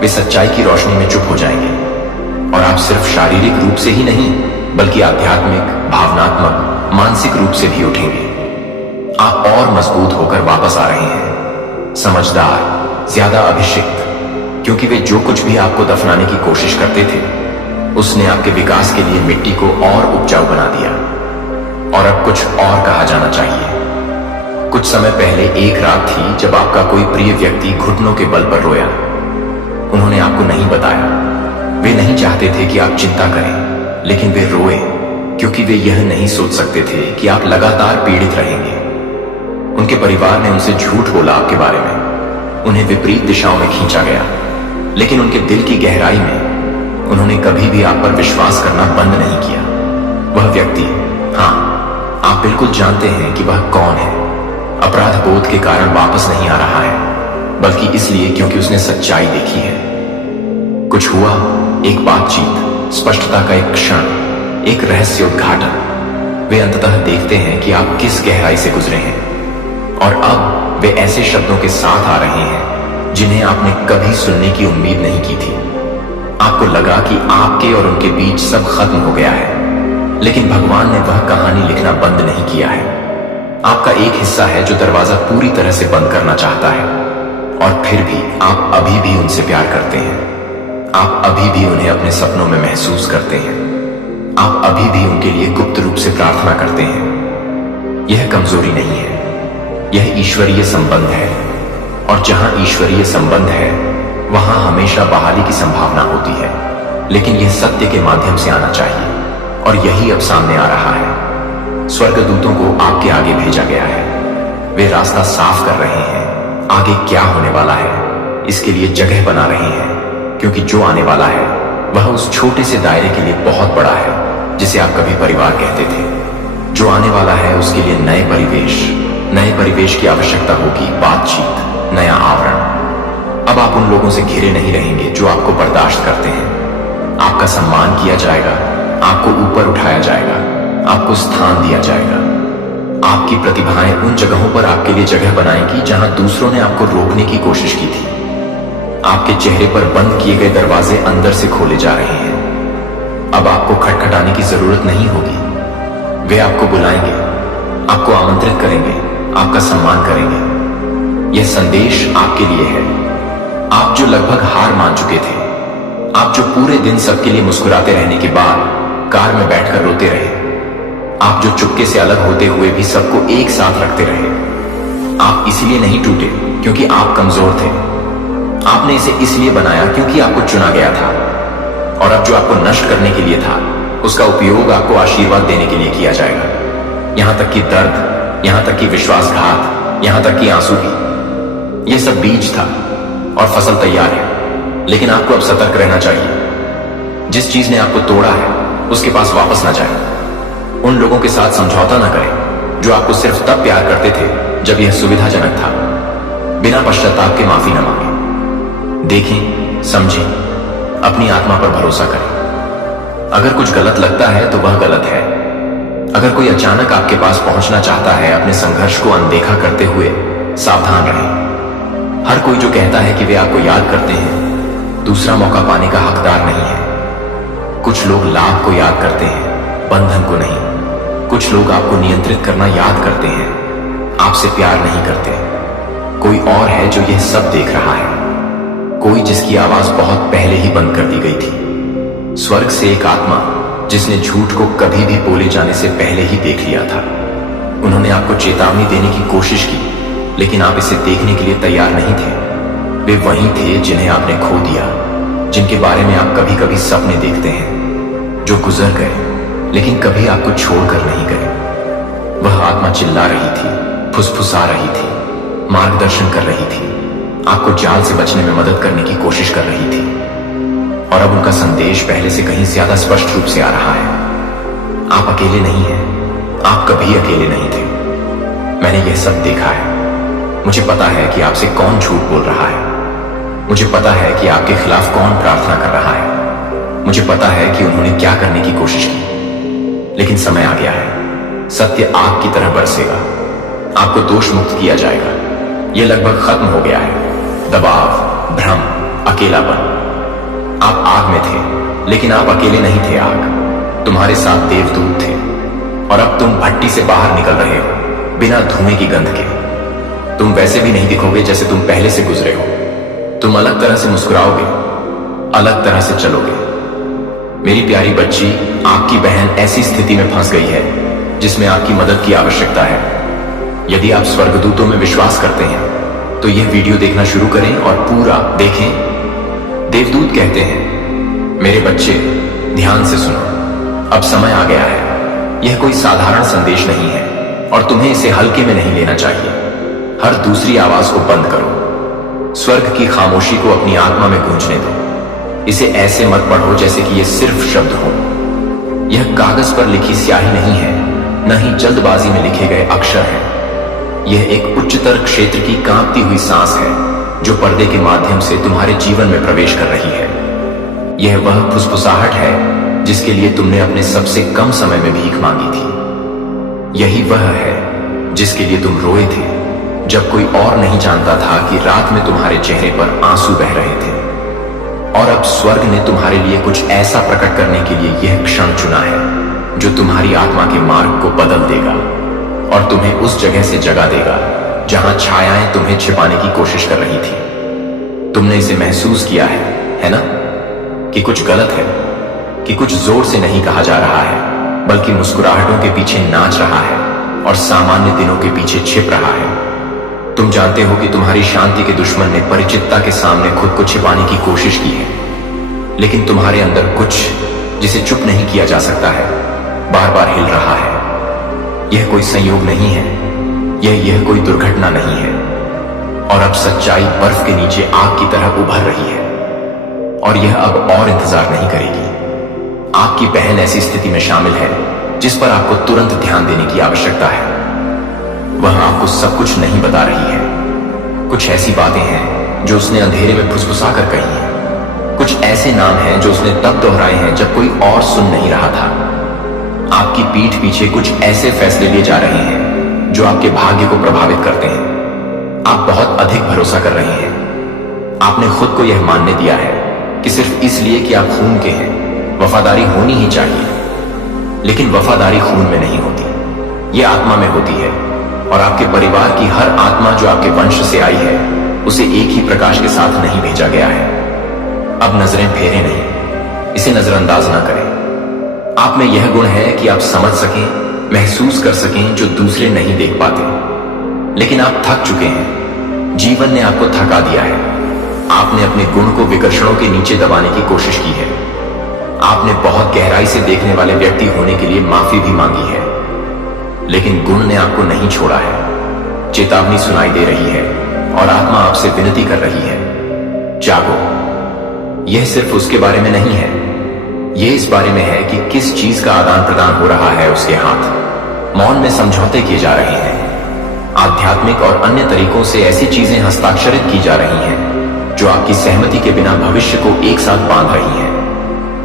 वे सच्चाई की रोशनी में चुप हो जाएंगे और आप सिर्फ शारीरिक रूप से ही नहीं बल्कि आध्यात्मिक, भावनात्मक, मानसिक रूप से भी उठेंगे। आप और मजबूत होकर वापस आ रहे हैं, समझदार, ज्यादा अभिषिक्त, क्योंकि वे जो कुछ भी आपको दफनाने की कोशिश करते थे उसने आपके विकास के लिए मिट्टी को और उपजाऊ बना दिया। और अब कुछ और कहा जाना चाहिए। कुछ समय पहले एक रात थी जब आपका कोई प्रिय व्यक्ति घुटनों के बल पर रोया। उन्होंने आपको नहीं बताया, वे नहीं चाहते थे कि आप चिंता करें, लेकिन वे रोए क्योंकि वे यह नहीं सोच सकते थे कि आप लगातार पीड़ित रहेंगे। उनके परिवार ने उनसे झूठ बोला आपके बारे में, उन्हें विपरीत दिशाओं में खींचा गया, लेकिन उनके दिल की गहराई में उन्होंने कभी भी आप पर विश्वास करना बंद नहीं किया। वह व्यक्ति, हाँ, आप बिल्कुल जानते हैं कि वह कौन है, अपराध बोध के कारण वापस नहीं आ रहा है, बल्कि इसलिए क्योंकि उसने सच्चाई देखी है। कुछ हुआ, एक बातचीत, स्पष्टता का एक क्षण, एक रहस्य उद्घाटन। वे अंततः देखते हैं कि आप किस गहराई से गुजरे हैं, और अब वे ऐसे शब्दों के साथ आ रहे हैं जिन्हें आपने कभी सुनने की उम्मीद नहीं की थी। आपको लगा कि आपके और उनके बीच सब खत्म हो गया है, लेकिन भगवान ने वह कहानी लिखना बंद नहीं किया है। आपका एक हिस्सा है जो दरवाजा पूरी तरह से बंद करना चाहता है, और फिर भी आप अभी भी उनसे प्यार करते हैं। आप अभी भी उन्हें अपने सपनों में महसूस करते हैं। आप अभी भी उनके लिए गुप्त रूप से प्रार्थना करते हैं। यह कमजोरी नहीं है, यह ईश्वरीय संबंध है, और जहां ईश्वरीय संबंध है वहां हमेशा बहाली की संभावना होती है, लेकिन यह सत्य के माध्यम से आना चाहिए, और यही अब सामने आ रहा है। स्वर्गदूतों को आपके आगे भेजा गया है। वे रास्ता साफ कर रहे हैं, आगे क्या होने वाला है इसके लिए जगह बना रहे हैं, क्योंकि जो आने वाला है वह उस छोटे से दायरे के लिए बहुत बड़ा है जिसे आप कभी परिवार कहते थे। जो आने वाला है उसके लिए नए परिवेश की आवश्यकता होगी, बातचीत, नया आवरण। अब आप उन लोगों से घिरे नहीं रहेंगे जो आपको बर्दाश्त करते हैं। आपका सम्मान किया जाएगा, आपको ऊपर उठाया जाएगा, आपको स्थान दिया जाएगा। आपकी प्रतिभाएं उन जगहों पर आपके लिए जगह बनाएंगी जहां दूसरों ने आपको रोकने की कोशिश की थी। आपके चेहरे पर बंद किए गए दरवाजे अंदर से खोले जा रहे हैं। अब आपको खटखटाने की जरूरत नहीं होगी। वे आपको बुलाएंगे, आपको आमंत्रित करेंगे, आपका सम्मान करेंगे। यह संदेश आपके लिए है। आप जो लगभग हार मान चुके थे, आप जो पूरे दिन सबके लिए मुस्कुराते रहने के बाद कार में बैठकर रोते रहे, आप जो चुपके से अलग होते हुए भी सबको एक साथ रखते रहे, आप इसलिए नहीं टूटे क्योंकि आप कमजोर थे। आपने इसे इसलिए बनाया क्योंकि आपको चुना गया था, और अब जो आपको नष्ट करने के लिए था उसका उपयोग आपको आशीर्वाद देने के लिए किया जाएगा। यहां तक कि दर्द, यहां तक कि विश्वासघात, यहां तक कि आंसू भी। यह सब बीज था और फसल तैयार है, लेकिन आपको अब सतर्क रहना चाहिए। जिस चीज ने आपको तोड़ा है उसके पास वापस ना जाए। उन लोगों के साथ समझौता ना करें जो आपको सिर्फ तब प्यार करते थे जब यह सुविधाजनक था। बिना पश्चाताप के माफी न मांगे। देखें, समझें, अपनी आत्मा पर भरोसा करें। अगर कुछ गलत लगता है तो वह गलत है। अगर कोई अचानक आपके पास पहुंचना चाहता है, अपने संघर्ष को अनदेखा करते हुए सावधान रहें। हर कोई जो कहता है कि वे आपको याद करते हैं, दूसरा मौका पाने का हकदार नहीं है। कुछ लोग लाभ को याद करते हैं, बंधन को नहीं। कुछ लोग आपको नियंत्रित करना याद करते हैं, आपसे प्यार नहीं करते। कोई और है जो यह सब देख रहा है, कोई जिसकी आवाज बहुत पहले ही बंद कर दी गई थी। स्वर्ग से एक आत्मा जिसने झूठ को कभी भी बोले जाने से पहले ही देख लिया था। उन्होंने आपको चेतावनी देने की कोशिश की, लेकिन आप इसे देखने के लिए तैयार नहीं थे। वे वही थे जिन्हें आपने खो दिया, जिनके बारे में आप कभी कभी सपने देखते हैं, जो गुजर गए लेकिन कभी आपको छोड़कर नहीं गए। वह आत्मा चिल्ला रही थी, फुसफुसा रही थी, मार्गदर्शन कर रही थी, आपको जाल से बचने में मदद करने की कोशिश कर रही थी। और अब उनका संदेश पहले से कहीं ज्यादा स्पष्ट रूप से आ रहा है। आप अकेले नहीं हैं, आप कभी अकेले नहीं थे। मैंने यह सब देखा है। मुझे पता है कि आपसे कौन झूठ बोल रहा है। मुझे पता है कि आपके खिलाफ कौन प्रार्थना कर रहा है। मुझे पता है कि उन्होंने क्या करने की कोशिश की, लेकिन समय आ गया है। सत्य आग की तरह बरसेगा, आपको दोष मुक्त किया जाएगा। यह लगभग खत्म हो गया है। दबाव, भ्रम, अकेलापन। आप आग में थे, लेकिन आप अकेले नहीं थे। आग, तुम्हारे साथ देवदूत थे, और अब तुम भट्टी से बाहर निकल रहे हो। बिना धुएं की गंध के। तुम वैसे भी नहीं दिखोगे जैसे तुम पहले से गुजरे हो। तुम अलग तरह से मुस्कुराओगे, अलग तरह से चलोगे। मेरी प्यारी बच्ची, आपकी बहन ऐसी स्थिति में फंस गई है जिसमें आपकी मदद की आवश्यकता है। यदि आप स्वर्गदूतों में विश्वास करते हैं तो यह वीडियो देखना शुरू करें और पूरा देखें। देवदूत कहते हैं, मेरे बच्चे ध्यान से सुनो, अब समय आ गया है। यह कोई साधारण संदेश नहीं है और तुम्हें इसे हल्के में नहीं लेना चाहिए। हर दूसरी आवाज को बंद करो। स्वर्ग की खामोशी को अपनी आत्मा में गूंजने दो। इसे ऐसे मत पढ़ो जैसे कि यह सिर्फ शब्द हो। यह कागज पर लिखी स्याही नहीं है, न ही जल्दबाजी में लिखे गए अक्षर हैं। यह एक उच्चतर क्षेत्र की कांपती हुई सांस है जो पर्दे के माध्यम से तुम्हारे जीवन में प्रवेश कर रही है। यह वह फुसफुसाहट है जिसके लिए तुमने अपने सबसे कम समय में भीख मांगी थी। यही वह है जिसके लिए तुम रोए थे जब कोई और नहीं जानता था कि रात में तुम्हारे चेहरे पर आंसू बह रहे थे। और अब स्वर्ग ने तुम्हारे लिए कुछ ऐसा प्रकट करने के लिए यह क्षण चुना है जो तुम्हारी आत्मा के मार्ग को बदल देगा और तुम्हें उस जगह से जगा देगा जहां छायाएं तुम्हें छिपाने की कोशिश कर रही थी। तुमने इसे महसूस किया है ना? कि कुछ गलत है, कि कुछ जोर से नहीं कहा जा रहा है बल्कि मुस्कुराहटों के पीछे नाच रहा है और सामान्य दिनों के पीछे छिप रहा है। तुम जानते हो कि तुम्हारी शांति के दुश्मन ने परिचितता के सामने खुद को छिपाने की कोशिश की है, लेकिन तुम्हारे अंदर कुछ जिसे चुप नहीं किया जा सकता है बार बार हिल रहा है। यह कोई संयोग नहीं है, यह कोई दुर्घटना नहीं है। और अब सच्चाई बर्फ के नीचे आग की तरह उभर रही है और यह अब और इंतजार नहीं करेगी। आपकी बहन ऐसी स्थिति में शामिल है जिस पर आपको तुरंत ध्यान देने की आवश्यकता है। वह आपको सब कुछ नहीं बता रही है। कुछ ऐसी बातें हैं जो उसने अंधेरे में फुसफुसा कर कही हैं। कुछ ऐसे नाम हैं जो उसने तब दोहराए हैं जब कोई और सुन नहीं रहा था। आपकी पीठ पीछे कुछ ऐसे फैसले लिए जा रहे हैं जो आपके भाग्य को प्रभावित करते हैं। आप बहुत अधिक भरोसा कर रहे हैं। आपने खुद को यह मानने दिया है कि सिर्फ इसलिए कि आप खून के हैं वफादारी होनी ही चाहिए, लेकिन वफादारी खून में नहीं होती, यह आत्मा में होती है। और आपके परिवार की हर आत्मा जो आपके वंश से आई है उसे एक ही प्रकाश के साथ नहीं भेजा गया है। अब नजरें फेरे नहीं, इसे नजरअंदाज ना करें। आप में यह गुण है कि आप समझ सकें, महसूस कर सकें जो दूसरे नहीं देख पाते। लेकिन आप थक चुके हैं, जीवन ने आपको थका दिया है। आपने अपने गुण को विकर्षणों के नीचे दबाने की कोशिश की है। आपने बहुत गहराई से देखने वाले व्यक्ति होने के लिए माफी भी मांगी है, लेकिन गुण ने आपको नहीं छोड़ा है। चेतावनी सुनाई दे रही है और आत्मा आपसे विनती कर रही है, जागो। यह सिर्फ उसके बारे में नहीं है, यह इस बारे में है कि किस चीज का आदान प्रदान हो रहा है उसके हाथ। मौन में समझौते किए जा रहे हैं। आध्यात्मिक और अन्य तरीकों से ऐसी चीजें हस्ताक्षरित की जा रही हैं जो आपकी सहमति के बिना भविष्य को एक साथ बांध रही हैं।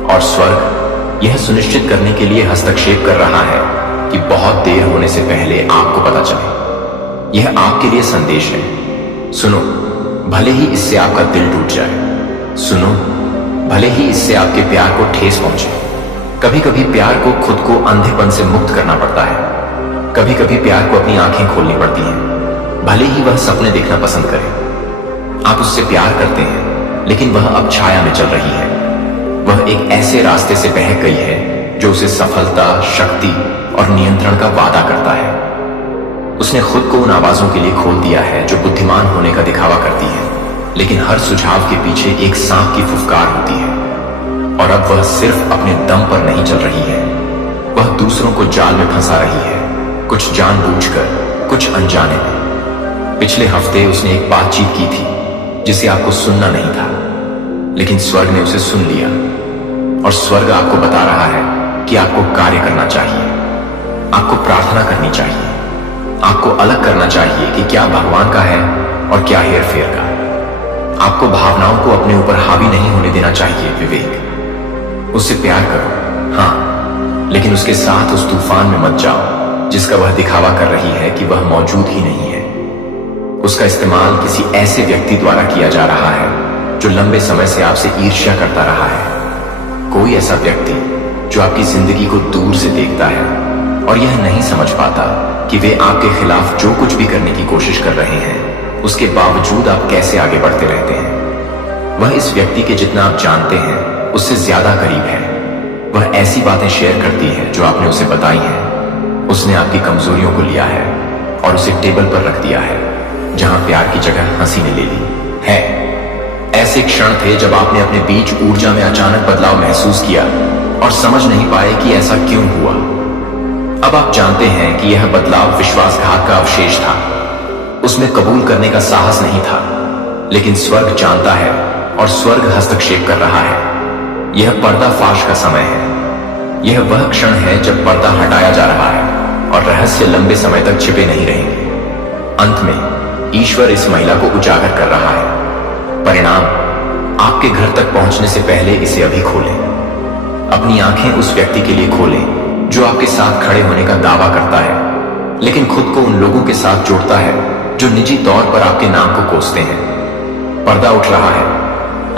और स्वर्ग यह सुनिश्चित करने के लिए हस्तक्षेप कर रहा है कि बहुत देर होने से पहले आपको पता चले। यह आपके लिए संदेश है। सुनो, भले ही इससे आपका दिल टूट जाए। सुनो, भले ही इससे आपके प्यार को ठेस पहुंचे। कभी कभी प्यार को खुद को अंधेपन से मुक्त करना पड़ता है। कभी कभी प्यार को अपनी आंखें खोलनी पड़ती हैं, भले ही वह सपने देखना पसंद करे। आप उससे प्यार करते हैं, लेकिन वह अब छाया में चल रही है। वह एक ऐसे रास्ते से बह गई है जो उसे सफलता, शक्ति और नियंत्रण का वादा करता है। उसने खुद को उन आवाजों के लिए खोल दिया है जो बुद्धिमान होने का दिखावा करती हैं, लेकिन हर सुझाव के पीछे एक सांप की फुफकार होती है। और अब वह सिर्फ अपने दम पर नहीं चल रही है, वह दूसरों को जाल में फंसा रही है, कुछ जानबूझकर, कुछ अनजाने में। पिछले हफ्ते उसने एक बातचीत की थी जिसे आपको सुनना नहीं था, लेकिन स्वर्ग ने उसे सुन लिया। और स्वर्ग आपको बता रहा है कि आपको कार्य करना चाहिए, आपको प्रार्थना करनी चाहिए, आपको अलग करना चाहिए कि क्या भगवान का है और क्या हेरफेर का। आपको भावनाओं को अपने ऊपर हावी नहीं होने देना चाहिए। विवेक, उससे प्यार करो, हाँ, लेकिन उसके साथ उस तूफान में मत जाओ जिसका वह दिखावा कर रही है कि वह मौजूद ही नहीं है। उसका इस्तेमाल किसी ऐसे व्यक्ति द्वारा किया जा रहा है जो लंबे समय से आपसे ईर्ष्या करता रहा है। कोई ऐसा व्यक्ति जो आपकी जिंदगी को दूर से देखता है और यह नहीं समझ पाता कि वे आपके खिलाफ जो कुछ भी करने की कोशिश कर रहे हैं, उसके बावजूद आप कैसे आगे बढ़ते रहते हैं। वह इस व्यक्ति के जितना आप जानते हैं उससे ज्यादा करीब है। वह ऐसी बातें शेयर करती है जो आपने उसे बताई हैं। उसने आपकी कमजोरियों को लिया है और उसे टेबल पर रख दिया है, जहां प्यार की जगह हंसी ने ले ली है। ऐसे क्षण थे जब आपने अपने बीच ऊर्जा में अचानक बदलाव महसूस किया और समझ नहीं पाए कि ऐसा क्यों हुआ। अब आप जानते हैं कि यह बदलाव विश्वासघात का अवशेष था। उसमें कबूल करने का साहस नहीं था, लेकिन स्वर्ग जानता है और स्वर्ग हस्तक्षेप कर रहा है। यह पर्दाफाश का समय है। यह वह क्षण है जब पर्दा हटाया जा रहा है और रहस्य लंबे समय तक छिपे नहीं रहेंगे। अंत में ईश्वर इस महिला को उजागर कर रहा है। परिणाम, आपके घर तक पहुंचने से पहले इसे अभी खोलें। अपनी आंखें उस व्यक्ति के लिए खोलें जो आपके साथ खड़े होने का दावा करता है, लेकिन खुद को उन लोगों के साथ जोड़ता है जो निजी तौर पर आपके नाम को कोसते हैं। पर्दा उठ रहा है।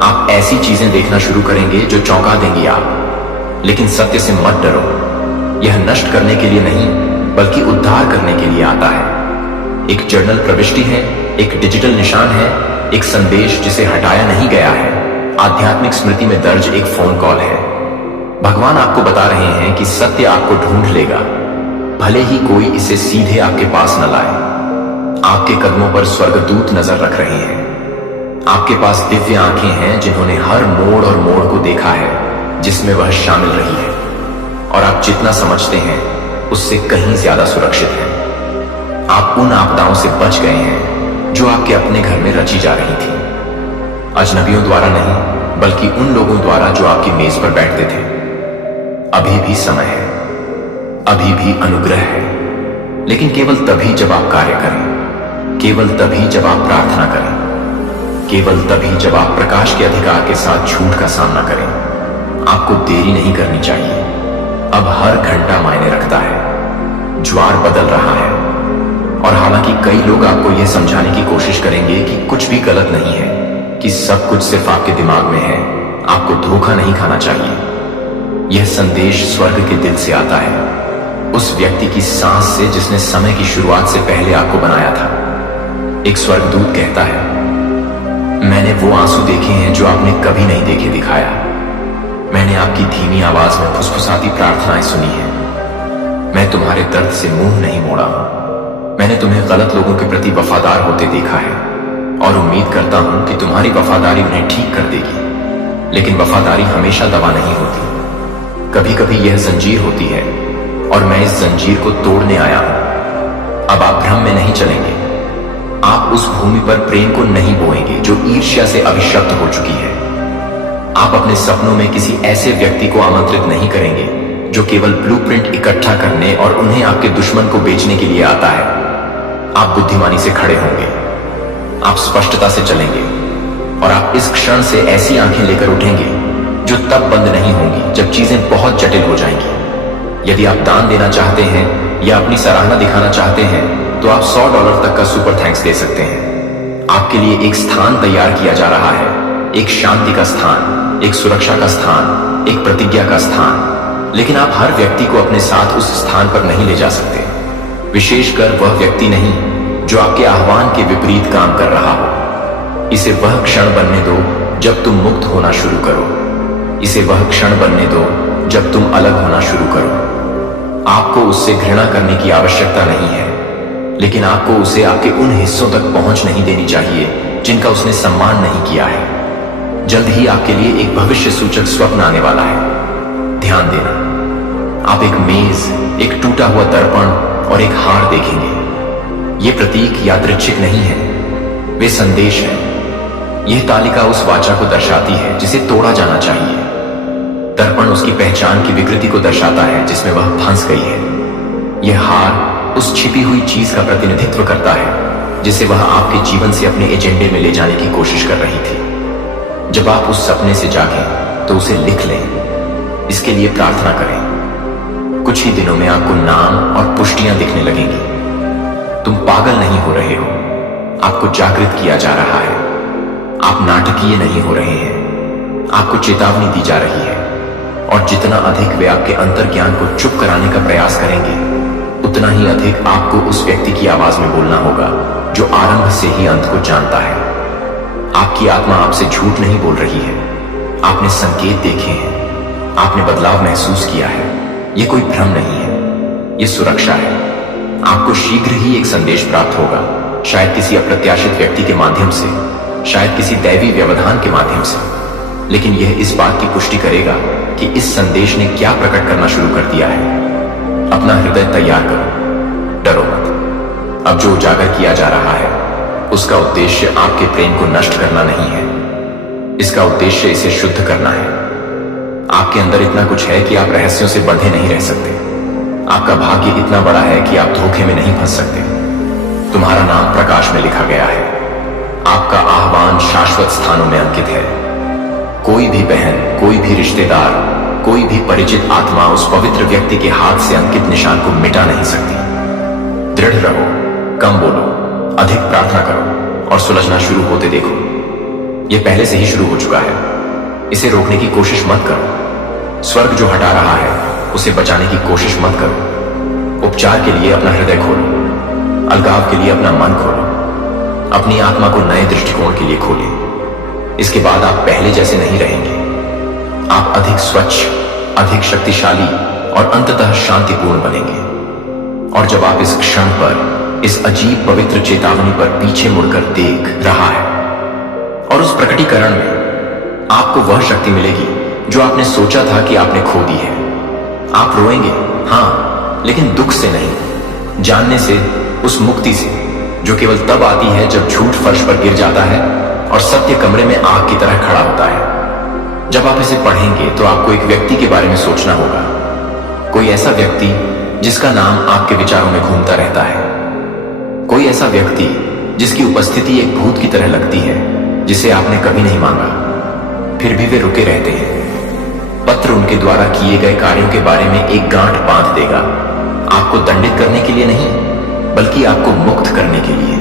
आप ऐसी चीजें देखना शुरू करेंगे जो चौंका देंगी आप, लेकिन सत्य से मत डरो। यह नष्ट करने के लिए नहीं, बल्कि उद्धार करने के लिए आता है। एक जर्नल प्रविष्टि है, एक डिजिटल निशान है, एक संदेश जिसे हटाया नहीं गया है, आध्यात्मिक स्मृति में दर्ज एक फोन कॉल है। भगवान आपको बता रहे हैं कि सत्य आपको ढूंढ लेगा, भले ही कोई इसे सीधे आपके पास न लाए। आपके कदमों पर स्वर्गदूत नजर रख रहे हैं। आपके पास दिव्य आंखें हैं जिन्होंने हर मोड़ और मोड़ को देखा है जिसमें वह शामिल रही है, और आप जितना समझते हैं उससे कहीं ज्यादा सुरक्षित हैं। आप उन आपदाओं से बच गए हैं जो आपके अपने घर में रची जा रही थी, अजनबियों द्वारा नहीं, बल्कि उन लोगों द्वारा जो आपकी मेज पर बैठते थे। अभी भी समय है, अभी भी अनुग्रह है, लेकिन केवल तभी जब आप कार्य करें, केवल तभी जब आप प्रार्थना करें, केवल तभी जब आप प्रकाश के अधिकार के साथ झूठ का सामना करें। आपको देरी नहीं करनी चाहिए। अब हर घंटा मायने रखता है। ज्वार बदल रहा है, और हालांकि कई लोग आपको यह समझाने की कोशिश करेंगे कि कुछ भी गलत नहीं है, कि सब कुछ सिर्फ आपके दिमाग में है, आपको धोखा नहीं खाना चाहिए। यह संदेश स्वर्ग के दिल से आता है, उस व्यक्ति की सांस से जिसने समय की शुरुआत से पहले आपको बनाया था। एक स्वर्गदूत कहता है, मैंने वो आंसू देखे हैं जो आपने कभी नहीं देखे दिखाया। मैंने आपकी धीमी आवाज में फुसफुसाती प्रार्थनाएं सुनी हैं। मैं तुम्हारे दर्द से मुंह नहीं मोड़ा हूं। मैंने तुम्हें गलत लोगों के प्रति वफादार होते देखा है, और उम्मीद करता हूं कि तुम्हारी वफादारी उन्हें ठीक कर देगी। लेकिन वफादारी हमेशा दवा नहीं होती। कभी कभी यह जंजीर होती है, और मैं इस जंजीर को तोड़ने आया हूं। अब आप भ्रम में नहीं चलेंगे। आप उस भूमि पर प्रेम को नहीं बोएंगे जो ईर्ष्या से अभिशप्त हो चुकी है। आप अपने सपनों में किसी ऐसे व्यक्ति को आमंत्रित नहीं करेंगे जो केवल ब्लूप्रिंट इकट्ठा करने और उन्हें आपके दुश्मन को बेचने के लिए आता है। आप बुद्धिमानी से खड़े होंगे, आप स्पष्टता से चलेंगे, और आप इस क्षण से ऐसी आंखें लेकर उठेंगे जो तब बंद नहीं होंगी जब चीजें बहुत जटिल हो जाएंगी। यदि आप दान देना चाहते हैं या अपनी सराहना दिखाना चाहते हैं, तो आप $100 तक का सुपर थैंक्स दे सकते हैं। आपके लिए एक स्थान तैयार किया जा रहा है, एक शांति का स्थान, एक सुरक्षा का स्थान, एक प्रतिज्ञा का स्थान। लेकिन आप हर व्यक्ति को अपने साथ उस स्थान पर नहीं ले जा सकते, विशेषकर वह व्यक्ति नहीं जो आपके आह्वान के विपरीत काम कर रहा हो। इसे वह क्षण बनने दो जब तुम मुक्त होना शुरू करो। इसे वह क्षण बनने दो जब तुम अलग होना शुरू करो। आपको उससे घृणा करने की आवश्यकता नहीं है, लेकिन आपको उसे आपके उन हिस्सों तक पहुंच नहीं देनी चाहिए जिनका उसने सम्मान नहीं किया है। जल्द ही आपके लिए एक भविष्य सूचक स्वप्न आने वाला है। ध्यान देना, आप एक मेज, एक टूटा हुआ दर्पण और एक हार देखेंगे। ये प्रतीक यादृच्छिक नहीं है, वे संदेश हैं। यह तालिका उस वाचा को दर्शाती है जिसे तोड़ा जाना चाहिए। दर्पण उसकी पहचान की विकृति को दर्शाता है जिसमें वह फंस गई है। यह हार उस छिपी हुई चीज का प्रतिनिधित्व करता है जिसे वह आपके जीवन से अपने एजेंडे में ले जाने की कोशिश कर रही थी। जब आप उस सपने से जागें तो उसे लिख लें। इसके लिए प्रार्थना करें। कुछ ही दिनों में आपको नाम और पुष्टियां दिखने लगेंगी। तुम पागल नहीं हो रहे हो, आपको जागृत किया जा रहा है। आप नाटकीय नहीं हो रहे हैं, आपको चेतावनी दी जा रही है। और जितना अधिक वे आपके अंतर्ज्ञान को चुप कराने का प्रयास करेंगे, उतना ही अधिक आपको उस व्यक्ति की आवाज में बोलना होगा जो आरंभ से ही अंत को जानता है। आपकी आत्मा आपसे झूठ नहीं बोल रही है। आपने संकेत देखे हैं, आपने बदलाव महसूस किया है। यह कोई भ्रम नहीं है, यह सुरक्षा है। आपको शीघ्र ही एक संदेश प्राप्त होगा, शायद किसी अप्रत्याशित व्यक्ति के माध्यम से, शायद किसी दैवी व्यवधान के माध्यम से, लेकिन यह इस बात की पुष्टि करेगा कि इस संदेश ने क्या प्रकट करना शुरू कर दिया है। अपना हृदय तैयार करो, डरो मत। अब जो उजागर किया जा रहा है उसका उद्देश्य आपके प्रेम को नष्ट करना नहीं है, इसका उद्देश्य इसे शुद्ध करना है। आपके अंदर इतना कुछ है कि आप रहस्यों से बंधे नहीं रह सकते। आपका भाग्य इतना बड़ा है कि आप धोखे में नहीं फंस सकते। तुम्हारा नाम प्रकाश में लिखा गया है। आपका आह्वान शाश्वत स्थानों में अंकित है। कोई भी बहन, कोई भी रिश्तेदार, कोई भी परिचित आत्मा उस पवित्र व्यक्ति के हाथ से अंकित निशान को मिटा नहीं सकती। दृढ़ रहो, कम बोलो, अधिक प्रार्थना करो और सुलझना शुरू होते देखो। यह पहले से ही शुरू हो चुका है। इसे रोकने की कोशिश मत करो। स्वर्ग जो हटा रहा है उसे बचाने की कोशिश मत करो। उपचार के लिए अपना हृदय खोलो, अलगाव के लिए अपना मन खोलो, अपनी आत्मा को नए दृष्टिकोण के लिए खोलें। इसके बाद आप पहले जैसे नहीं रहेंगे। आप अधिक स्वच्छ, अधिक शक्तिशाली और अंततः शांतिपूर्ण बनेंगे। और जब आप इस क्षण पर, इस अजीब पवित्र चेतावनी पर पीछे मुड़कर देख रहा है और उस प्रकटीकरण में आपको वह शक्ति मिलेगी जो आपने सोचा था कि आपने खो दी है। आप रोएंगे, हां, लेकिन दुख से नहीं, जानने से, उस मुक्ति से जो केवल तब आती है जब झूठ फर्श पर गिर जाता है और सत्य कमरे में आग की तरह खड़ा होता है। जब आप इसे पढ़ेंगे तो आपको एक व्यक्ति के बारे में सोचना होगा, कोई ऐसा व्यक्ति जिसका नाम आपके विचारों में घूमता रहता है, कोई ऐसा व्यक्ति जिसकी उपस्थिति एक भूत की तरह लगती है, जिसे आपने कभी नहीं मांगा, फिर भी वे रुके रहते हैं। पत्र उनके द्वारा किए गए कार्यों के बारे में एक गांठ बांध देगा, आपको दंडित करने के लिए नहीं, बल्कि आपको मुक्त करने के लिए।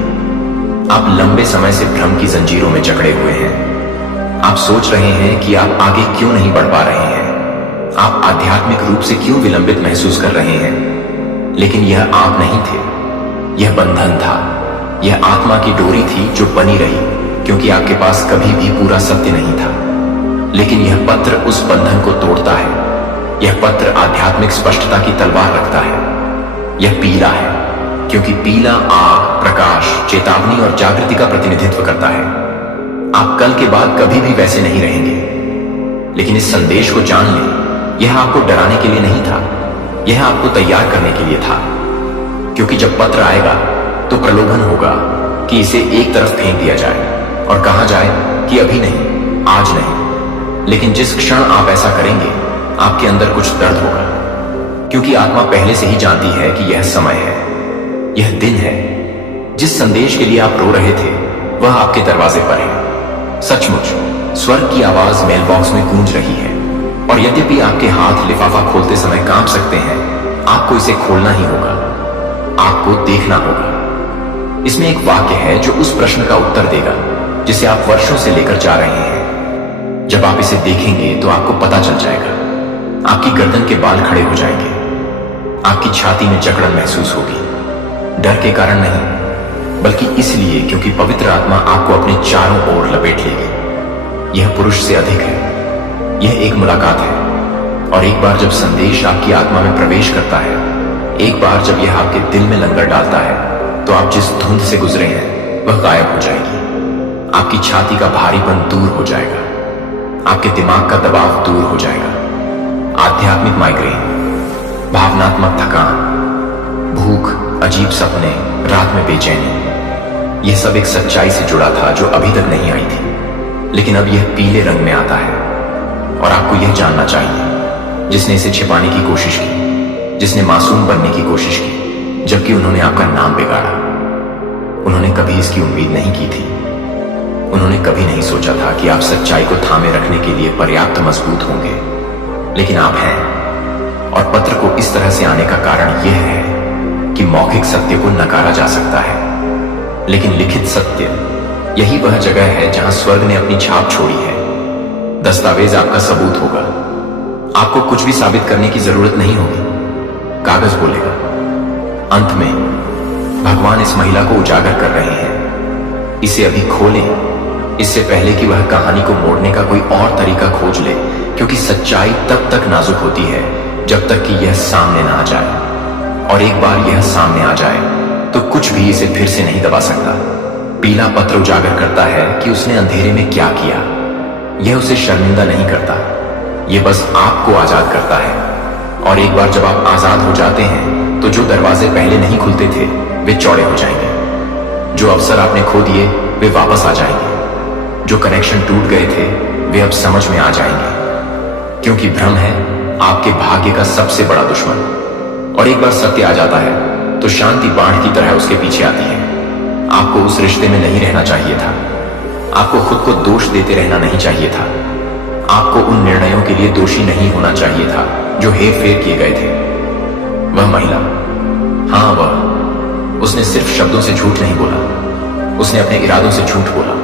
आप लंबे समय से भ्रम की जंजीरों में जकड़े हुए हैं। आप सोच रहे हैं कि आप आगे क्यों नहीं बढ़ पा रहे हैं, आप आध्यात्मिक रूप से क्यों विलंबित महसूस कर रहे हैं, लेकिन यह आप नहीं थे, यह बंधन था, यह आत्मा की डोरी थी जो बनी रही, क्योंकि आपके पास कभी भी पूरा सत्य नहीं था। लेकिन यह पत्र उस बंधन को तोड़ता है। यह पत्र आध्यात्मिक स्पष्टता की तलवार रखता है। यह पीला है, क्योंकि पीला आग, प्रकाश, चेतावनी और जागृति का प्रतिनिधित्व करता है। आप कल के बाद कभी भी वैसे नहीं रहेंगे। लेकिन इस संदेश को जान लें, यह आपको डराने के लिए नहीं था, यह आपको तैयार करने के लिए था। क्योंकि जब पत्र आएगा तो प्रलोभन होगा कि इसे एक तरफ फेंक दिया जाए और कहा जाए कि अभी नहीं, आज नहीं। लेकिन जिस क्षण आप ऐसा करेंगे, आपके अंदर कुछ दर्द होगा, क्योंकि आत्मा पहले से ही जानती है कि यह समय है, यह दिन है। जिस संदेश के लिए आप रो रहे थे वह आपके दरवाजे पर है। सचमुच स्वर्ग की आवाज मेल बॉक्स में गूंज रही है, और यद्यपि आपके हाथ लिफाफा खोलते समय कांप सकते हैं, आपको इसे खोलना ही होगा, आपको देखना होगा। इसमें एक वाक्य है जो उस प्रश्न का उत्तर देगा जिसे आप वर्षों से लेकर जा रहे हैं। जब आप इसे देखेंगे तो आपको पता चल जाएगा। आपकी गर्दन के बाल खड़े हो जाएंगे, आपकी छाती में जकड़न महसूस होगी, डर के कारण नहीं, बल्कि इसलिए क्योंकि पवित्र आत्मा आपको अपने चारों ओर लपेट लेगी। यह पुरुष से अधिक है, यह एक मुलाकात है, और एक बार जब संदेश आपकी आत्मा में प्रवेश करता है, एक बार जब यह आपके दिल में लंगर डालता है, तो आप जिस धुंध से गुजरे हैं वह गायब हो जाएगी। आपकी छाती का भारीपन दूर हो जाएगा, आपके दिमाग का दबाव दूर हो जाएगा। आध्यात्मिक माइग्रेन, भावनात्मक थकान, भूख, अजीब सपने, रात में बेचैनी, यह सब एक सच्चाई से जुड़ा था जो अभी तक नहीं आई थी, लेकिन अब यह पीले रंग में आता है। और आपको यह जानना चाहिए, जिसने इसे छिपाने की कोशिश की, जिसने मासूम बनने की कोशिश की, जबकि उन्होंने आपका नाम बिगाड़ा, उन्होंने कभी इसकी उम्मीद नहीं की थी। उन्होंने कभी नहीं सोचा था कि आप सच्चाई को थामे रखने के लिए पर्याप्त मजबूत होंगे, लेकिन आप हैं। और पत्र को इस तरह से आने का कारण यह है कि मौखिक सत्य को नकारा जा सकता है, लेकिन लिखित सत्य, यही वह जगह है जहां स्वर्ग ने अपनी छाप छोड़ी है। दस्तावेज आपका सबूत होगा। आपको कुछ भी साबित करने की जरूरत नहीं होगी। कागज बोलेगा, अंत में भगवान इस महिला को उजागर कर रहे हैं। इसे अभी खोलें, इससे पहले कि वह कहानी को मोड़ने का कोई और तरीका खोज ले, क्योंकि सच्चाई तब तक नाजुक होती है जब तक कि यह सामने ना आ जाए। और एक बार यह सामने आ जाए तो कुछ भी इसे फिर से नहीं दबा सकता। पीला पत्र उजागर करता है कि उसने अंधेरे में क्या किया। यह उसे शर्मिंदा नहीं करता, यह बस आपको आजाद करता है। और एक बार जब आप आजाद हो जाते हैं तो जो दरवाजे पहले नहीं खुलते थे वे चौड़े हो जाएंगे। जो अवसर आपने खो दिए वे वापस आ जाएंगे। जो कनेक्शन टूट गए थे वे अब समझ में आ जाएंगे, क्योंकि भ्रम है आपके भाग्य का सबसे बड़ा दुश्मन। और एक बार सत्य आ जाता है तो शांति बाढ़ की तरह उसके पीछे आती है। आपको उस रिश्ते में नहीं रहना चाहिए था। आपको खुद को दोष देते रहना नहीं चाहिए था। आपको उन निर्णयों के लिए दोषी नहीं होना चाहिए था जो हेर फेर किए गए थे। वह महिला, हाँ वह, उसने सिर्फ शब्दों से झूठ नहीं बोला, उसने अपने इरादों से झूठ बोला।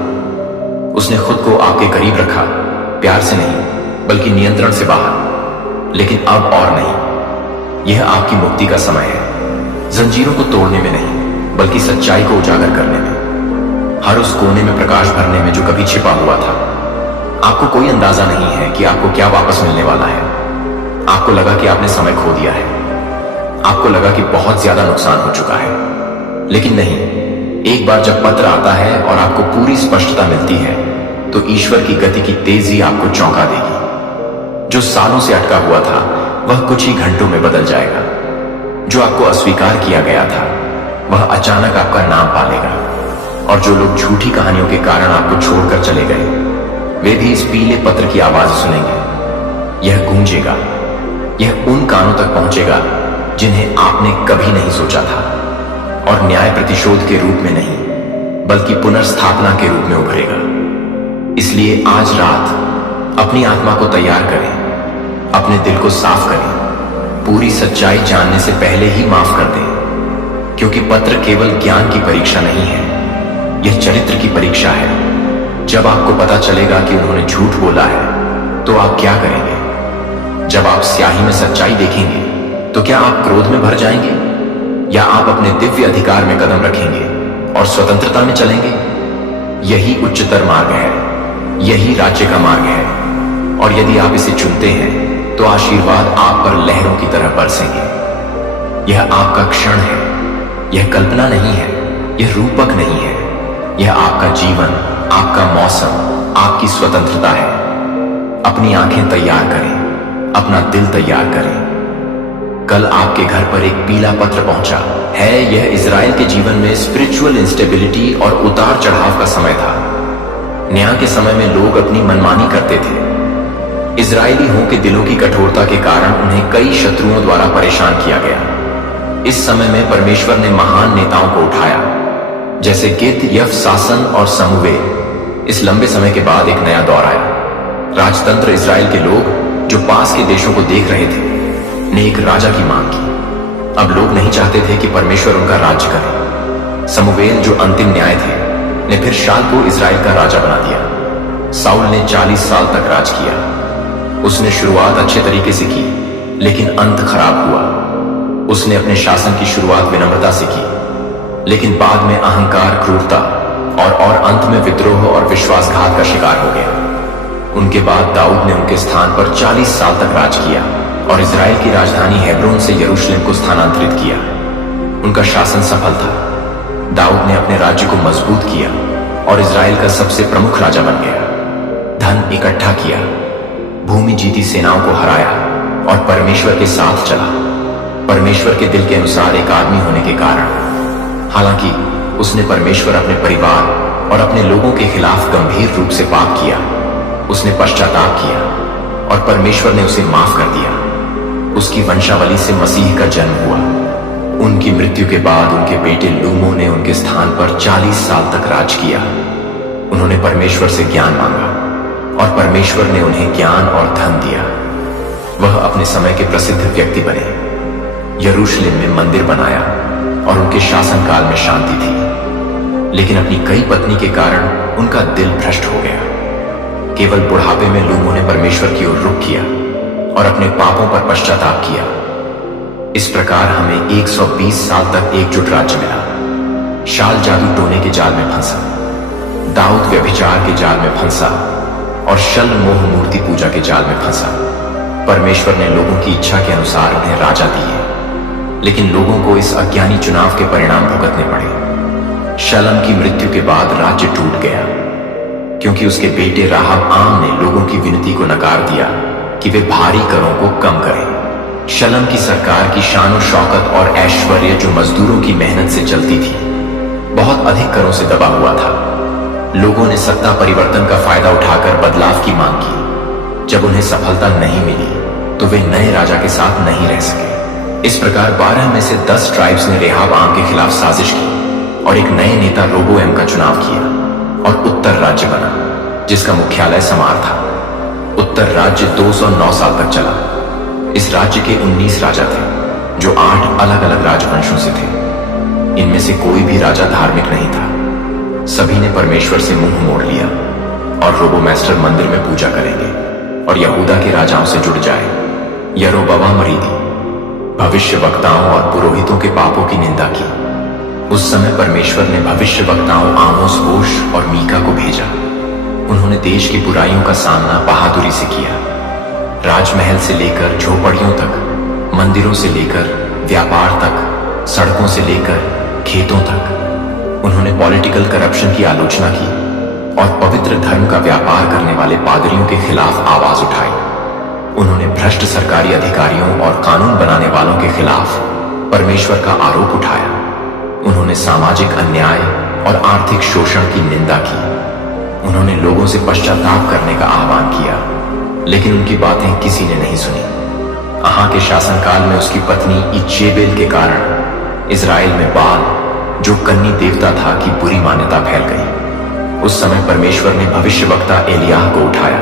उसने खुद को आपके करीब रखा, प्यार से नहीं बल्कि नियंत्रण से बाहर। लेकिन अब और नहीं, यह आपकी मुक्ति का समय है। जंजीरों को तोड़ने में नहीं बल्कि सच्चाई को उजागर करने में, हर उस कोने में प्रकाश भरने में जो कभी छिपा हुआ था। आपको कोई अंदाजा नहीं है कि आपको क्या वापस मिलने वाला है। आपको लगा कि आपने समय खो दिया है, आपको लगा कि बहुत ज्यादा नुकसान हो चुका है, लेकिन नहीं। एक बार जब पत्र आता है और आपको पूरी स्पष्टता मिलती है तो ईश्वर की गति की तेजी आपको चौंका देगी। जो सालों से अटका हुआ था वह कुछ ही घंटों में बदल जाएगा। जो आपको अस्वीकार किया गया था वह अचानक आपका नाम पालेगा। और जो लोग झूठी कहानियों के कारण आपको छोड़कर चले गए वे भी इस पीले पत्र की आवाज सुनेंगे। यह गूंजेगा, यह उन कानों तक पहुंचेगा जिन्हें आपने कभी नहीं सोचा था, और न्याय प्रतिशोध के रूप में नहीं बल्कि पुनर्स्थापना के रूप में उभरेगा। इसलिए आज रात अपनी आत्मा को तैयार करें, अपने दिल को साफ करें, पूरी सच्चाई जानने से पहले ही माफ कर दें, क्योंकि पत्र केवल ज्ञान की परीक्षा नहीं है, यह चरित्र की परीक्षा है। जब आपको पता चलेगा कि उन्होंने झूठ बोला है तो आप क्या करेंगे? जब आप स्याही में सच्चाई देखेंगे तो क्या आप क्रोध में भर जाएंगे, या आप अपने दिव्य अधिकार में कदम रखेंगे और स्वतंत्रता में चलेंगे? यही उच्चतर मार्ग है, यही राज्य का मार्ग है। और यदि आप इसे चुनते हैं तो आशीर्वाद आप पर लहरों की तरह बरसेंगे। यह आपका क्षण है, यह कल्पना नहीं है, यह रूपक नहीं है। यह आपका जीवन, आपका मौसम, आपकी स्वतंत्रता है। अपनी आंखें तैयार करें, अपना दिल तैयार करें। कल आपके घर पर एक पीला पत्र पहुंचा है। यह इजराइल के जीवन में स्पिरिचुअल इंस्टेबिलिटी और उतार चढ़ाव का समय था। न्याय के समय में लोग अपनी मनमानी करते थे। इजरायलियों के दिलों की कठोरता के कारण उन्हें कई शत्रुओं द्वारा परेशान किया गया। इस समय में परमेश्वर ने महान नेताओं को उठाया, जैसे गिद, यफ्शासन और समूएल। इस लंबे समय के बाद एक नया दौर आया। राजतंत्र इजराइल के लोग जो पास के देशों को देख रहे थे ने एक राजा की मांग की। अब लोग नहीं चाहते थे कि परमेश्वर उनका राज्य करे। समूएल जो अंतिम न्याय थे ने फिर शाऊल को इजराइल का राजा बना दिया। शाऊल ने 40 साल तक राज किया। उसने शुरुआत अच्छे तरीके से की, लेकिन अंत खराब हुआ। उसने अपने शासन की शुरुआत विनम्रता से की, लेकिन बाद में अहंकार, क्रूरता और अंत में विद्रोह और विश्वासघात का शिकार हो गया। उनके बाद दाऊद ने उनके स्थान पर 40 साल तक राज किया और इजराइल की राजधानी हेब्रोन से यरूशलेम को स्थानांतरित किया। उनका शासन सफल था। दाऊद ने अपने राज्य को मजबूत किया और इजराइल का सबसे प्रमुख राजा बन गया। धन इकट्ठा किया, भूमि जीती, सेनाओं को हराया और परमेश्वर के साथ चला। परमेश्वर के दिल के अनुसार एक आदमी होने के कारण। हालांकि उसने परमेश्वर अपने परिवार और अपने लोगों के खिलाफ गंभीर रूप से पाप किया। उसने पश्चाताप किया और परमेश्वर ने उसे माफ कर दिया। उसकी वंशावली से मसीह का जन्म हुआ। उनकी मृत्यु के बाद उनके बेटे लूमो ने उनके स्थान पर 40 साल तक राज किया। उन्होंने परमेश्वर से ज्ञान मांगा और परमेश्वर ने उन्हें ज्ञान और धन दिया। वह अपने समय के प्रसिद्ध व्यक्ति बने। यरूशलेम में मंदिर बनाया और उनके शासनकाल में शांति थी। लेकिन अपनी कई पत्नी के कारण उनका दिल भ्रष्ट हो गया। केवल बुढ़ापे में लूमो ने परमेश्वर की ओर रुख किया और अपने पापों पर पश्चाताप किया। इस प्रकार हमें 120 साल तक एकजुट राज्य मिला। शाल जादू टोने के जाल में फंसा, दाऊद व्यभिचार के जाल में फंसा और शल मोह मूर्ति पूजा के जाल में फंसा। परमेश्वर ने लोगों की इच्छा के अनुसार उन्हें राजा दिए, लेकिन लोगों को इस अज्ञानी चुनाव के परिणाम भुगतने पड़े। शलम की मृत्यु के बाद राज्य टूट गया, क्योंकि उसके बेटे राहाब आम ने लोगों की विनती को नकार दिया कि वे भारी करों को कम करें। शलम की सरकार की शान और शौकत और ऐश्वर्य, जो मजदूरों की मेहनत से चलती थी, बहुत अधिक करों से दबा हुआ था। लोगों ने सत्ता परिवर्तन का फायदा उठाकर बदलाव की मांग की। जब उन्हें सफलता नहीं मिली तो वे नए राजा के साथ नहीं रह सके। इस प्रकार 12 में से 10 ट्राइब्स ने रेहाब आम के खिलाफ साजिश की और एक नए नेता रोबोएम का चुनाव किया और उत्तर राज्य बना, जिसका मुख्यालय समार था। उत्तर राज्य 209 साल तक चला। इस राज्य के 19 राजा थे, जो 8 अलग अलग राजवंशों से थे। इनमें से कोई भी राजा धार्मिक नहीं था। सभी ने परमेश्वर से मुंह मोड़ लिया और रोबोमास्टर मंदिर में पूजा करेंगे और यहूदा के राजाओं से जुड़ जाए। यरोबवाम मरीदी भविष्य वक्ताओं और पुरोहितों के पापों की निंदा की। उस समय परमेश्वर ने भविष्य वक्ताओं आमोस, होश और मीका को भेजा। उन्होंने देश की बुराइयों का सामना बहादुरी से किया। राजमहल से लेकर झोपड़ियों तक, मंदिरों से लेकर व्यापार तक, सड़कों से लेकर खेतों तक उन्होंने पॉलिटिकल करप्शन की आलोचना की और पवित्र धर्म का व्यापार करने वाले पादरियों के खिलाफ आवाज उठाई। उन्होंने भ्रष्ट सरकारी अधिकारियों और कानून बनाने वालों के खिलाफ परमेश्वर का आरोप उठाया। उन्होंने सामाजिक अन्याय और आर्थिक शोषण की निंदा की। उन्होंने लोगों से पश्चाताप करने का आह्वान किया, लेकिन उनकी बातें किसी ने नहीं सुनी। आहा के शासनकाल में उसकी पत्नी इजेबेल के कारण इजराइल में बाल, जो कन्नी देवता था, की बुरी मान्यता फैल गई। उस समय परमेश्वर ने भविष्यवक्ता एलियाह को उठाया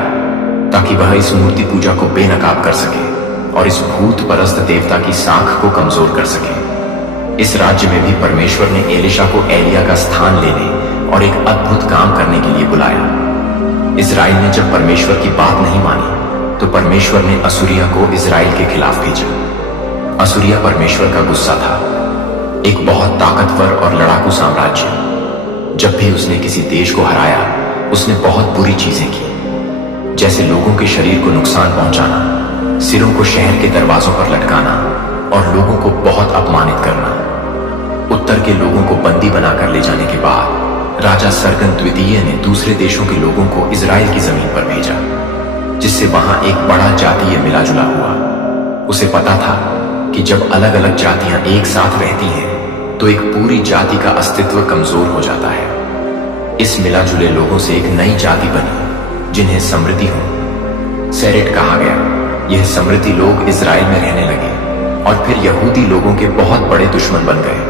ताकि वह इस मूर्ति पूजा को बेनकाब कर सके और इस भूत परस्त देवता की साख को कमजोर कर सके। इस राज्य में भी परमेश्वर ने एलिशा को एलिया का स्थान लेने और एक अद्भुत काम करने के लिए बुलाया। इजराइल ने जब परमेश्वर की बात नहीं मानी तो परमेश्वर ने असुरिया को इजराइल के खिलाफ भेजा। असुरिया परमेश्वर का गुस्सा था, एक बहुत ताकतवर और लड़ाकू साम्राज्य। जब भी उसने किसी देश को हराया, उसने बहुत बुरी चीजें की, जैसे लोगों के शरीर को नुकसान पहुंचाना, सिरों को शहर के दरवाजों पर लटकाना और लोगों को बहुत अपमानित करना। उत्तर के लोगों को बंदी बनाकर ले जाने के बाद राजा सरगन द्वितीय ने दूसरे देशों के लोगों को इजराइल की जमीन पर भेजा, जिससे वहां एक बड़ा जातीय मिला जुला हुआ। उसे पता था कि जब अलग अलग जातियां एक साथ रहती हैं तो एक पूरी जाति का अस्तित्व कमजोर हो जाता है। इस मिला जुले लोगों से एक नई जाति बनी, जिन्हें समृद्धि हो सेरेट कहा गया। यह समृद्धि लोग इजराइल में रहने लगे और फिर यहूदी लोगों के बहुत बड़े दुश्मन बन गए।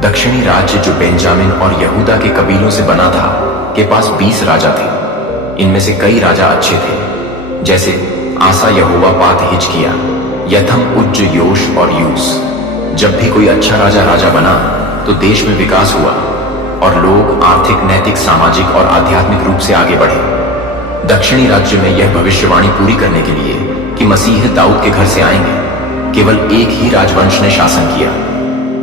दक्षिणी राज्य, जो बेंजामिन और यहूदा के कबीलों से बना था, के पास 20 राजा थे। इनमें से कई राजा अच्छे थे, जैसे आसा, यहोवापात, हिजकिया, यथम, उज्ज, योश और यूस। जब भी कोई अच्छा राजा बना तो देश में विकास हुआ और लोग आर्थिक, नैतिक, सामाजिक और आध्यात्मिक रूप से आगे बढ़े। दक्षिणी राज्य में यह भविष्यवाणी पूरी करने के लिए कि मसीह दाऊद के घर से आएंगे, केवल एक ही राजवंश ने शासन किया,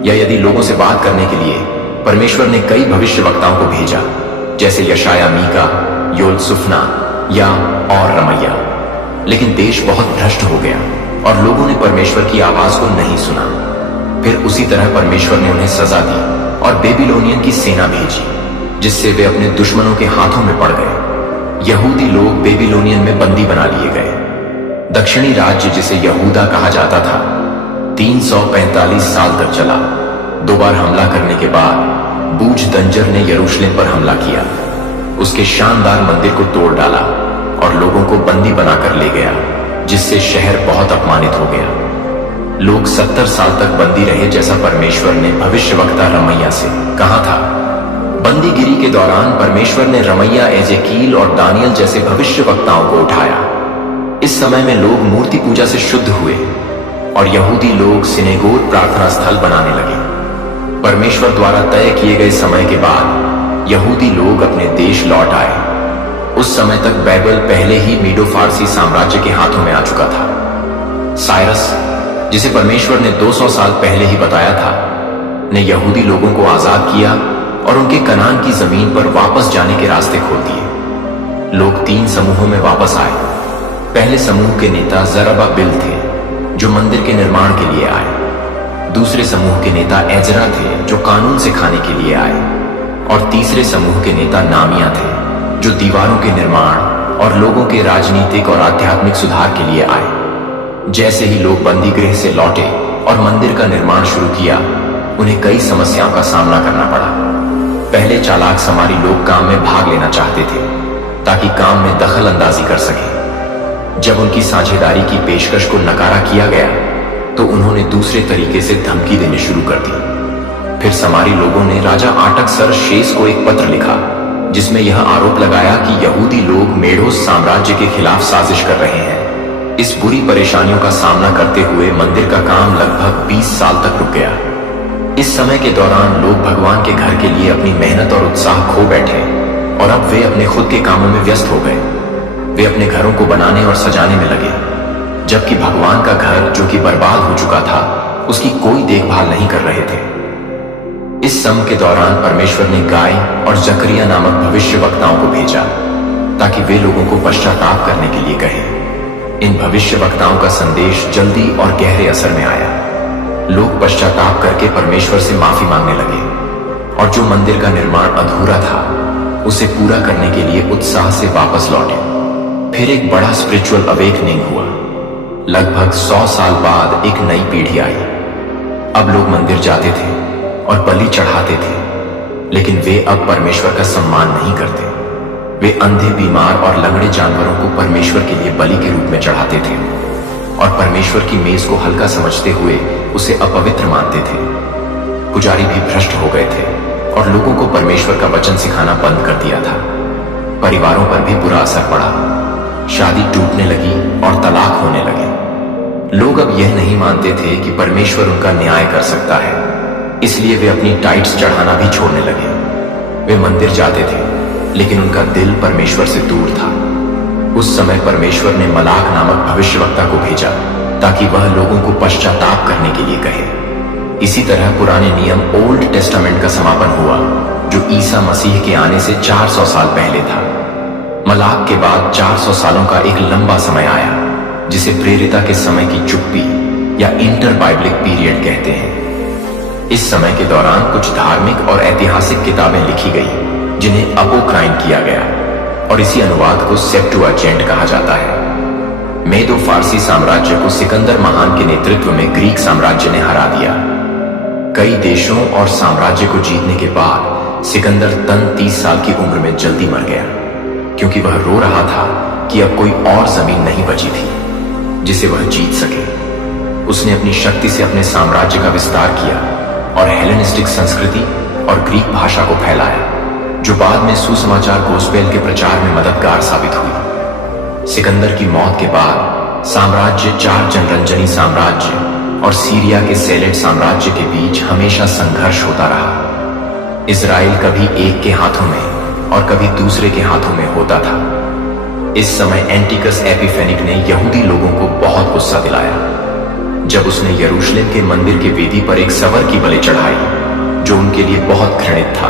या यदि लोगों से बात करने के लिए परमेश्वर ने कई भविष्यवक्ताओं को भेजा, जैसे यशाया, मीका, योल, सुफना या और रमैया। लेकिन देश बहुत भ्रष्ट हो गया और लोगों ने परमेश्वर की आवाज को नहीं सुना। फिर उसी तरह परमेश्वर ने उन्हें सजा दी और बेबीलोनियन की सेना भेजी, जिससे वे अपने दुश्मनों के हाथों में पड़ गए। यहूदी लोग बेबीलोनियन में बंदी बना लिए गए। दक्षिणी राज्य, जिसे यहूदा कहा जाता था, 345 साल तक चला। 2 बार हमला करने के बाद बूझ दंजर ने यरूशलेम पर हमला किया, उसके शानदार मंदिर को तोड़ डाला और लोगों को बंदी बनाकर ले गया, जिससे शहर बहुत अपमानित हो गया। लोग 70 साल तक बंदी रहे, जैसा परमेश्वर ने भविष्यवक्ता रमैया से कहा था। बंदीगिरी के दौरान परमेश्वर ने रमैया, एजेकील और दानियल जैसे भविष्यवक्ताओं को उठाया। इस समय में लोग मूर्ति पूजा से शुद्ध हुए और यहूदी लोग सिनेगोग, प्रार्थना स्थल बनाने लगे। परमेश्वर द्वारा तय किए गए समय के बाद यहूदी लोग अपने देश लौट आए। उस समय तक बाइबल पहले ही मीडो फारसी साम्राज्य के हाथों में आ चुका था। साइरस जिसे परमेश्वर ने 200 साल पहले ही बताया था, ने यहूदी लोगों को आजाद किया और उनके कनान की जमीन पर वापस जाने के रास्ते खोल दिए। लोग 3 समूहों में वापस आए। पहले समूह के नेता जरुब्बाबिल थे, जो मंदिर के निर्माण के लिए आए। दूसरे समूह के नेता एजरा थे, जो कानून सिखाने के लिए आए। और तीसरे समूह के नेता नामिया थे, जो दीवारों के निर्माण और लोगों के राजनीतिक और आध्यात्मिक सुधार के लिए आए। जैसे ही लोग बंदी गृह से लौटे और मंदिर का निर्माण शुरू किया, उन्हें कई समस्याओं का सामना करना पड़ा। पहले चालाक समारी लोग काम में भाग लेना चाहते थे ताकि काम में दखल अंदाजी कर सके। जब उनकी साझेदारी की पेशकश को नकारा किया गया तो उन्होंने दूसरे तरीके से धमकी देनी शुरू कर दी। फिर समारी लोगों ने राजा आर्टकसर्क्सेस को एक पत्र लिखा जिसमें यह आरोप लगाया कि यहूदी लोग मेडोस साम्राज्य के खिलाफ साजिश कर रहे हैं। इस बुरी परेशानियों का सामना करते हुए मंदिर का काम लगभग 20 साल तक रुक गया। इस समय के दौरान लोग भगवान के घर के लिए अपनी मेहनत और उत्साह खो बैठे और अब वे अपने खुद के कामों में व्यस्त हो गए। वे अपने घरों को बनाने और सजाने में लगे, जबकि भगवान का घर जो कि बर्बाद हो चुका था, उसकी कोई देखभाल नहीं कर रहे थे। इस समय के दौरान परमेश्वर ने गाय और जकरिया नामक भविष्यवक्ताओं को भेजा ताकि वे लोगों को पश्चाताप करने के लिए कहे। इन भविष्यवक्ताओं का संदेश जल्दी और गहरे असर में आया। लोग पश्चाताप करके परमेश्वर से माफी मांगने लगे और जो मंदिर का निर्माण अधूरा था उसे पूरा करने के लिए उत्साह से वापस लौटे। फिर एक बड़ा स्पिरिचुअल अवेकनिंग हुआ। लगभग 100 साल बाद एक नई पीढ़ी आई। अब लोग मंदिर जाते थे और बलि चढ़ाते थे, लेकिन वे अब परमेश्वर का सम्मान नहीं करते। वे अंधे, बीमार और लंगड़े जानवरों को परमेश्वर के लिए बलि के रूप में चढ़ाते थे और परमेश्वर की मेज को हल्का समझते हुए उसे अपवित्र मानते थे। पुजारी भी भ्रष्ट हो गए थे और लोगों को परमेश्वर का वचन सिखाना बंद कर दिया था। परिवारों पर भी बुरा असर पड़ा। शादी टूटने लगी और तलाक होने लगे। लोग अब यह नहीं मानते थे कि परमेश्वर उनका न्याय कर सकता है, इसलिए वे अपनी टाइट्स चढ़ाना भी छोड़ने लगे। वे मंदिर जाते थे, लेकिन उनका दिल परमेश्वर से दूर था। उस समय परमेश्वर ने मलाक नामक भविष्यवक्ता को भेजा ताकि वह लोगों को पश्चाताप करने के लिए कहे। इसी तरह पुराने नियम ओल्ड टेस्टामेंट का समापन हुआ, जो ईसा मसीह के आने से 400 साल पहले था। मलाक के बाद 400 सालों का एक लंबा समय आया, जिसे प्रेरिता के समय की चुप्पी या इंटर बाइबलिक पीरियड कहते हैं। इस समय के दौरान कुछ धार्मिक और ऐतिहासिक किताबें लिखी गई जिन्हें अपोक्राइन किया गया, और इसी अनुवाद को सेप्टुअजिंट कहा जाता है। मेदो फारसी साम्राज्य को सिकंदर महान के नेतृत्व में ग्रीक साम्राज्य ने हरा दिया। कई देशों और साम्राज्य को जीतने के बाद सिकंदर तन 30 साल की उम्र में जल्दी मर गया, क्योंकि वह रो रहा था कि अब कोई और जमीन नहीं बची थी जिसे वह जीत सके। उसने अपनी शक्ति से अपने साम्राज्य का विस्तार किया और हेलेनिस्टिक संस्कृति और ग्रीक भाषा को फैलाया, जो बाद में सुसमाचार गोस्पेल के प्रचार में मददगार साबित हुई। सिकंदर की मौत के बाद साम्राज्य 4 जनरंजनी साम्राज्य और सीरिया के सेलेट साम्राज्य के बीच हमेशा संघर्ष होता रहा। इजराइल कभी एक के हाथों में और कभी दूसरे के हाथों में होता था। इस समय एंटिकस एपिफेनिक ने यहूदी लोगों को बहुत गुस्सा दिलाया जब उसने यरूशलेम के मंदिर के वेदी पर एक सवर की बलि चढ़ाई, जो उनके लिए बहुत घृणित था।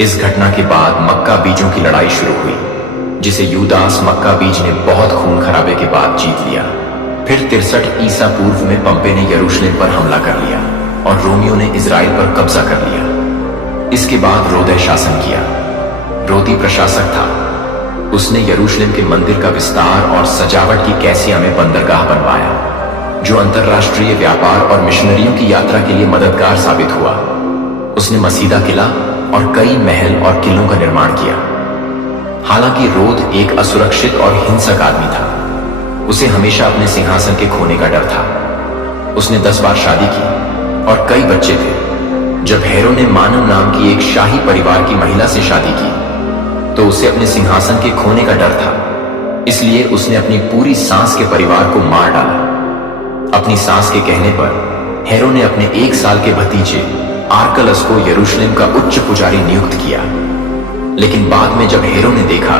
इस घटना के बाद मक्का बीजों की लड़ाई शुरू हुई, जिसे यूदास मक्का बीज ने बहुत खून खराबे के बाद जीत लिया। फिर 63 ईसा पूर्व में पंपे ने यरूशलेम पर हमला कर लिया और रोमियो ने इजराइल पर कब्जा कर लिया। इसके बाद रोदे शासन किया। रोदी प्रशासक था। उसने यरूशलेम के मंदिर का विस्तार और सजावट की कैसिया में बंदरगाह बनवाया, जो अंतरराष्ट्रीय व्यापार और मिशनरियों की यात्रा के लिए मददगार साबित हुआ। उसने मसीदा किला और कई महल और किलों का निर्माण किया। हालांकि रोद एक असुरक्षित और हिंसक आदमी था। उसे हमेशा अपने सिंहासन के खोने का डर था। उसने 10 बार शादी की और कई बच्चे थे। जब हेरो ने मानव नाम की एक शाही परिवार की महिला से शादी की, तो उसे अपने सिंहासन के खोने का डर था। इसलिए उसने अपनी पूरी सांस के परिवार को मार डाला। अपनी सांस के कहने पर हेरो ने अपने 1 साल के भतीजे आर्कलस को यरूशलेम का उच्च पुजारी नियुक्त किया। लेकिन बाद में जब हेरो ने देखा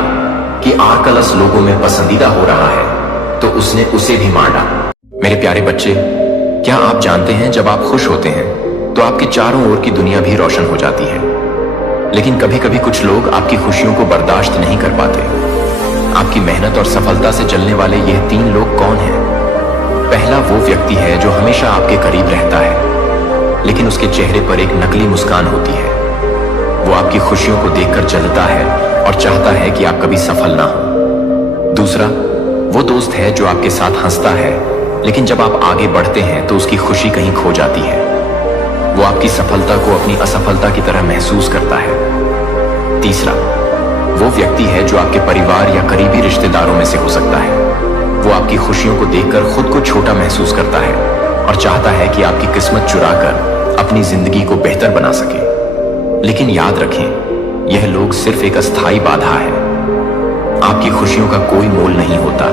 कि आर्कलस लोगों में पसंदीदा हो रहा है, तो उसने उसे भी मार डाला। मेरे प्यारे बच्चे, क्या आप जानते हैं, जब आप खुश होते हैं तो आपके चारों ओर की दुनिया भी रोशन हो जाती है। लेकिन कभी कभी कुछ लोग आपकी खुशियों को बर्दाश्त नहीं कर पाते। आपकी मेहनत और सफलता से जलने वाले यह 3 लोग कौन हैं? पहला वो व्यक्ति है जो हमेशा आपके करीब रहता है, लेकिन उसके चेहरे पर एक नकली मुस्कान होती है। वो आपकी खुशियों को देखकर जलता है और चाहता है कि आप कभी सफल ना हो। दूसरा वो दोस्त है जो आपके साथ हंसता है, लेकिन जब आप आगे बढ़ते हैं तो उसकी खुशी कहीं खो जाती है। वो आपकी सफलता को अपनी असफलता की तरह महसूस करता है। तीसरा वो व्यक्ति है जो आपके परिवार या करीबी रिश्तेदारों में से हो सकता है। वो आपकी खुशियों को देखकर खुद को छोटा महसूस करता है और चाहता है कि आपकी किस्मत चुराकर अपनी जिंदगी को बेहतर बना सके। लेकिन याद रखें, यह लोग सिर्फ एक अस्थायी बाधा है। आपकी खुशियों का कोई मोल नहीं होता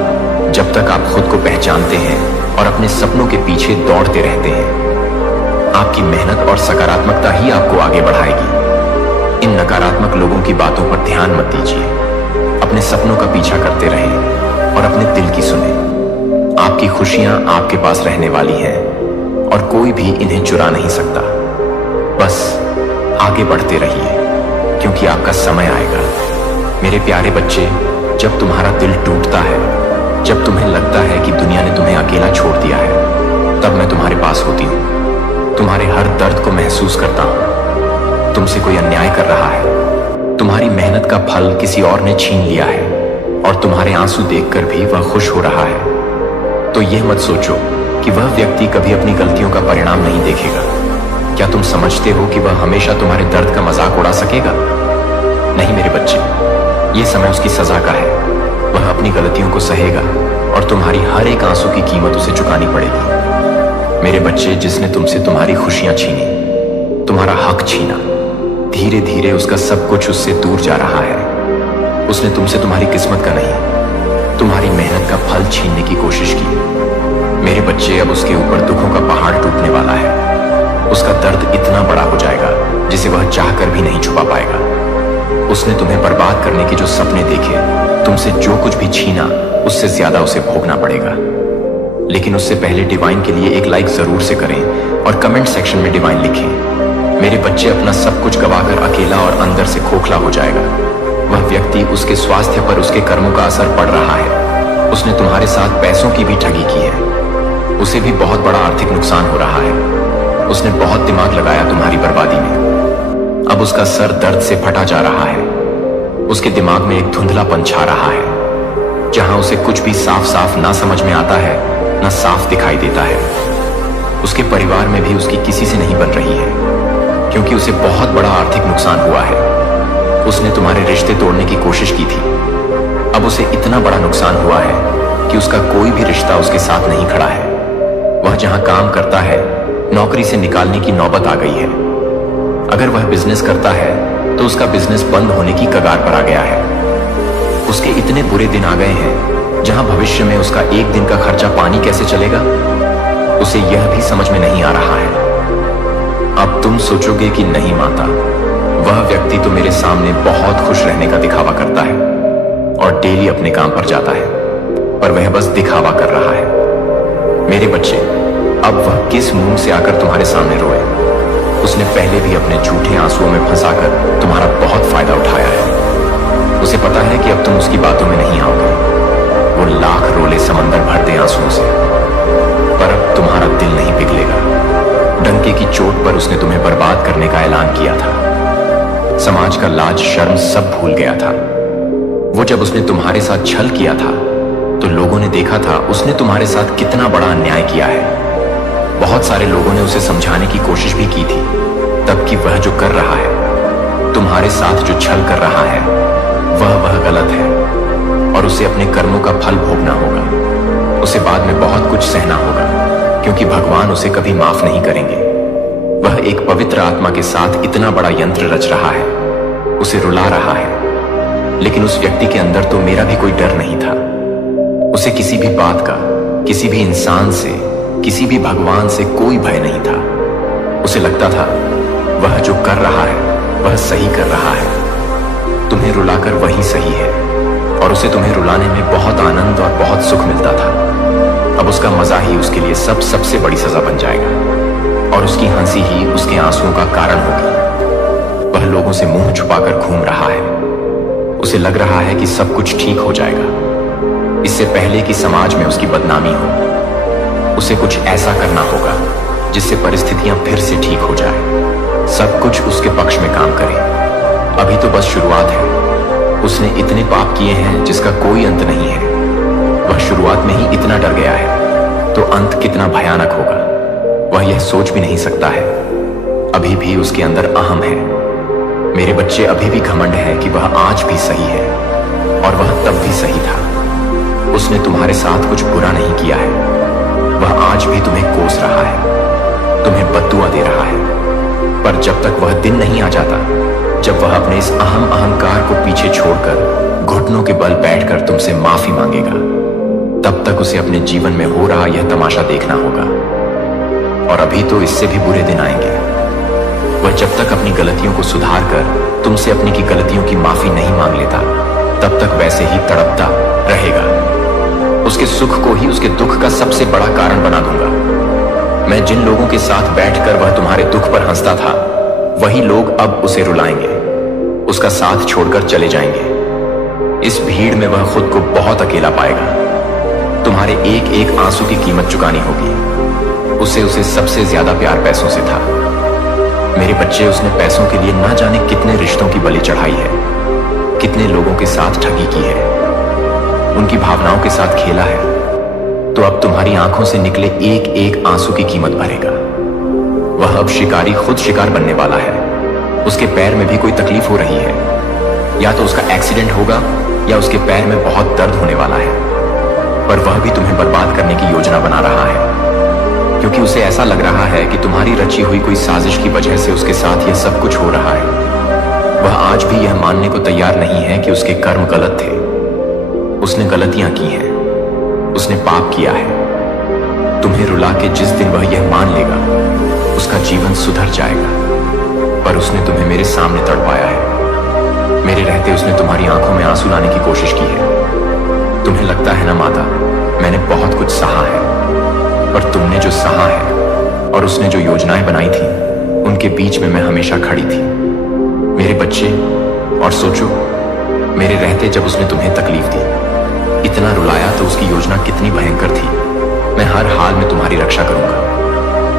जब तक आप खुद को पहचानते हैं और अपने सपनों के पीछे दौड़ते रहते हैं। आपकी मेहनत और सकारात्मकता ही आपको आगे बढ़ाएगी। इन नकारात्मक लोगों की बातों पर ध्यान मत दीजिए। अपने सपनों का पीछा करते रहें और अपने दिल की सुने। आपकी खुशियां आपके पास रहने वाली हैं और कोई भी इन्हें चुरा नहीं सकता। बस आगे बढ़ते रहिए, क्योंकि आपका समय आएगा। मेरे प्यारे बच्चे, जब तुम्हारा दिल टूटता है, जब तुम्हें लगता है कि दुनिया ने तुम्हें अकेला छोड़ दिया है, तब मैं तुम्हारे पास होती हूँ। तुम्हारे हर दर्द को महसूस करता हूँ। तुमसे कोई अन्याय कर रहा है, तुम्हारी मेहनत का फल किसी और ने छीन लिया है और तुम्हारे आंसू देखकर भी वह खुश हो रहा है। तो यह मत सोचो कि वह व्यक्ति कभी अपनी गलतियों का परिणाम नहीं देखेगा। क्या तुम समझते हो कि वह हमेशा तुम्हारे दर्द का मजाक उड़ा सकेगा? नहीं मेरे बच्चे, यह समय उसकी सजा का है। वह अपनी गलतियों को सहेगा और तुम्हारी हर एक आंसू की कीमत उसे चुकानी पड़ेगी। मेरे बच्चे, जिसने तुमसे तुम्हारी खुशियां छीनी, तुम्हारा हक छीना, धीरे धीरे उसका सब कुछ उससे दूर जा रहा है। उसने तुमसे तुम्हारी किस्मत का नहीं, तुम्हारी मेहनत का फल छीनने की कोशिश की। मेरे बच्चे, अब उसके ऊपर दुखों का पहाड़ टूटने वाला है। उसका दर्द इतना बड़ा हो जाएगा जिसे वह चाहकर भी नहीं छुपा पाएगा। उसने तुम्हें बर्बाद करने के जो सपने देखे, तुमसे जो कुछ भी छीना, उससे ज्यादा उसे भोगना पड़ेगा। लेकिन उससे पहले डिवाइन के लिए एक लाइक जरूर से करें और कमेंट सेक्शन में डिवाइन लिखें। मेरे बच्चे, अपना सब कुछ गवाकर अकेला और अंदर से खोखला हो जाएगा। वह व्यक्ति, उसके स्वास्थ्य पर उसके कर्मों का असर पड़ रहा है। उसने तुम्हारे साथ पैसों की भी ठगी की है। उसे भी बहुत बड़ा आर्थिक नुकसान हो रहा है। उसने बहुत दिमाग लगाया तुम्हारी बर्बादी में। अब उसका सर दर्द से फटा जा रहा है। उसके दिमाग में एक धुंधलापन छा रहा है। जहां उसे कुछ भी साफ साफ ना समझ में आता है, ना साफ दिखाई देता है। उसके परिवार में भी उसकी किसी से नहीं बन रही है, क्योंकि उसे बहुत बड़ा आर्थिक नुकसान हुआ है। उसने तुम्हारे रिश्ते तोड़ने की कोशिश की थी। अब उसे इतना बड़ा नुकसान हुआ है कि उसका कोई भी रिश्ता उसके साथ नहीं खड़ा है। वह जहां काम करता है, नौकरी से निकालने की नौबत आ गई है। अगर वह बिजनेस करता है तो उसका बिजनेस बंद होने की कगार पर आ गया है। उसके इतने बुरे दिन आ गए हैं जहां भविष्य में उसका एक दिन का खर्चा पानी कैसे चलेगा, उसे यह भी समझ में नहीं आ रहा है। अब तुम सोचोगे कि नहीं माता, वह व्यक्ति तो मेरे सामने बहुत खुश रहने का दिखावा करता है और डेली अपने काम पर जाता है, पर वह बस दिखावा कर रहा है। मेरे बच्चे, अब वह किस मुंह से आकर तुम्हारे सामने रोए? उसने पहले भी अपने झूठे आंसुओं में फंसाकर तुम्हारा बहुत फायदा उठाया है। उसे पता है कि अब तुम उसकी बातों में नहीं आओगे। वो लाख रोले समंदर भर दे आंसुओं से, पर अब तुम्हारा दिल नहीं पिघलेगा। डंके की चोट पर उसने तुम्हें बर्बाद करने का ऐलान किया था। समाज का लाज शर्म सब भूल गया था। वो जब उसने तुम्हारे साथ छल किया था तो लोगों ने देखा था उसने तुम्हारे साथ कितना बड़ा अन्याय किया है। बहुत सारे लोगों ने उसे समझाने की कोशिश भी की थी तब कि वह जो कर रहा है, तुम्हारे साथ जो छल कर रहा है, वह गलत है और उसे अपने कर्मों का फल भोगना होगा। उसे बाद में बहुत कुछ सहना होगा, क्योंकि भगवान उसे कभी माफ नहीं करेंगे। वह एक पवित्र आत्मा के साथ इतना बड़ा यंत्र रच रहा है, उसे रुला रहा है। लेकिन उस व्यक्ति के अंदर तो मेरा भी कोई डर नहीं था। उसे किसी भी बात का, किसी भी इंसान से, किसी भी भगवान से कोई भय नहीं था। उसे लगता था वह जो कर रहा है वह सही कर रहा है। तुम्हें रुलाकर वही सही है और उसे तुम्हें रुलाने में बहुत आनंद और बहुत सुख मिलता था। अब उसका मजा ही उसके लिए सबसे बड़ी सजा बन जाएगा और उसकी हंसी ही उसके आंसुओं का कारण होगी। वह लोगों से मुंह छुपाकर घूम रहा है। उसे लग रहा है कि सब कुछ ठीक हो जाएगा। इससे पहले कि समाज में उसकी बदनामी हो, उसे कुछ ऐसा करना होगा जिससे परिस्थितियां फिर से ठीक हो जाए, सब कुछ उसके पक्ष में काम करे। अभी तो बस शुरुआत है। उसने इतने पाप किए हैं जिसका कोई अंत नहीं है। वह शुरुआत में ही इतना डर गया है तो अंत कितना भयानक होगा वह यह सोच भी नहीं सकता है। अभी भी उसके अंदर अहम है। मेरे बच्चे, अभी भी घमंड है कि वह आज भी सही है और वह तब भी सही था। उसने तुम्हारे साथ कुछ बुरा नहीं किया है। वह आज भी तुम्हें कोस रहा है, तुम्हें बद्दुआ दे रहा है। पर जब तक वह दिन नहीं आ जाता जब वह अपने इस अहम अहंकार को पीछे छोड़कर घुटनों के बल बैठकर तुमसे माफी मांगेगा, तब तक उसे अपने जीवन में हो रहा यह तमाशा देखना होगा। और अभी तो इससे भी बुरे दिन आएंगे। वह जब तक अपनी गलतियों को सुधार कर तुमसे अपनी की गलतियों की माफी नहीं मांग लेता, तब तक वैसे ही तड़पता रहेगा। उसके सुख को ही उसके दुख का सबसे बड़ा कारण बना दूंगा। मैं जिन लोगों के साथ बैठकर वह तुम्हारे दुख पर हंसता था, वही लोग अब उसे रुलाएंगे, उसका साथ छोड़कर चले जाएंगे। इस भीड़ में वह खुद को बहुत अकेला पाएगा। तुम्हारे एक एक आंसू की कीमत चुकानी होगी। उसे सबसे ज्यादा प्यार पैसों से था। मेरे बच्चे, उसने पैसों के लिए ना जाने कितने रिश्तों की बलि चढ़ाई है, कितने लोगों के साथ ठगी की है, उनकी भावनाओं के साथ खेला है। तो अब तुम्हारी आंखों से निकले एक एक आंसू की कीमत भरेगा। वह अब शिकारी खुद शिकार बनने वाला है। उसके पैर में भी कोई तकलीफ हो रही है, या तो उसका एक्सीडेंट होगा या उसके पैर में बहुत दर्द होने वाला है। पर वह भी तुम्हें बर्बाद करने की योजना बना रहा है, क्योंकि उसे ऐसा लग रहा है कि तुम्हारी रची हुई कोई साजिश की वजह से उसके साथ यह सब कुछ हो रहा है। वह आज भी यह मानने को तैयार नहीं है कि उसके कर्म गलत थे। उसने गलतियां की हैं, उसने पाप किया है। तुम्हें रुला के जिस दिन वह यह मान लेगा, उसका जीवन सुधर जाएगा। पर उसने तुम्हें मेरे सामने तड़पाया है। मेरे रहते उसने तुम्हारी आंखों में आंसू लाने की कोशिश की है। तुम्हें लगता है ना माता, मैंने बहुत कुछ सहा है, पर तुमने जो सहा है और उसने जो योजनाएं बनाई थी, उनके बीच में मैं हमेशा खड़ी थी। मेरे बच्चे, और सोचो, मेरे रहते जब उसने तुम्हें तकलीफ दी, इतना रुलाया, तो उसकी योजना कितनी भयंकर थी। मैं हर हाल में तुम्हारी रक्षा करूंगा।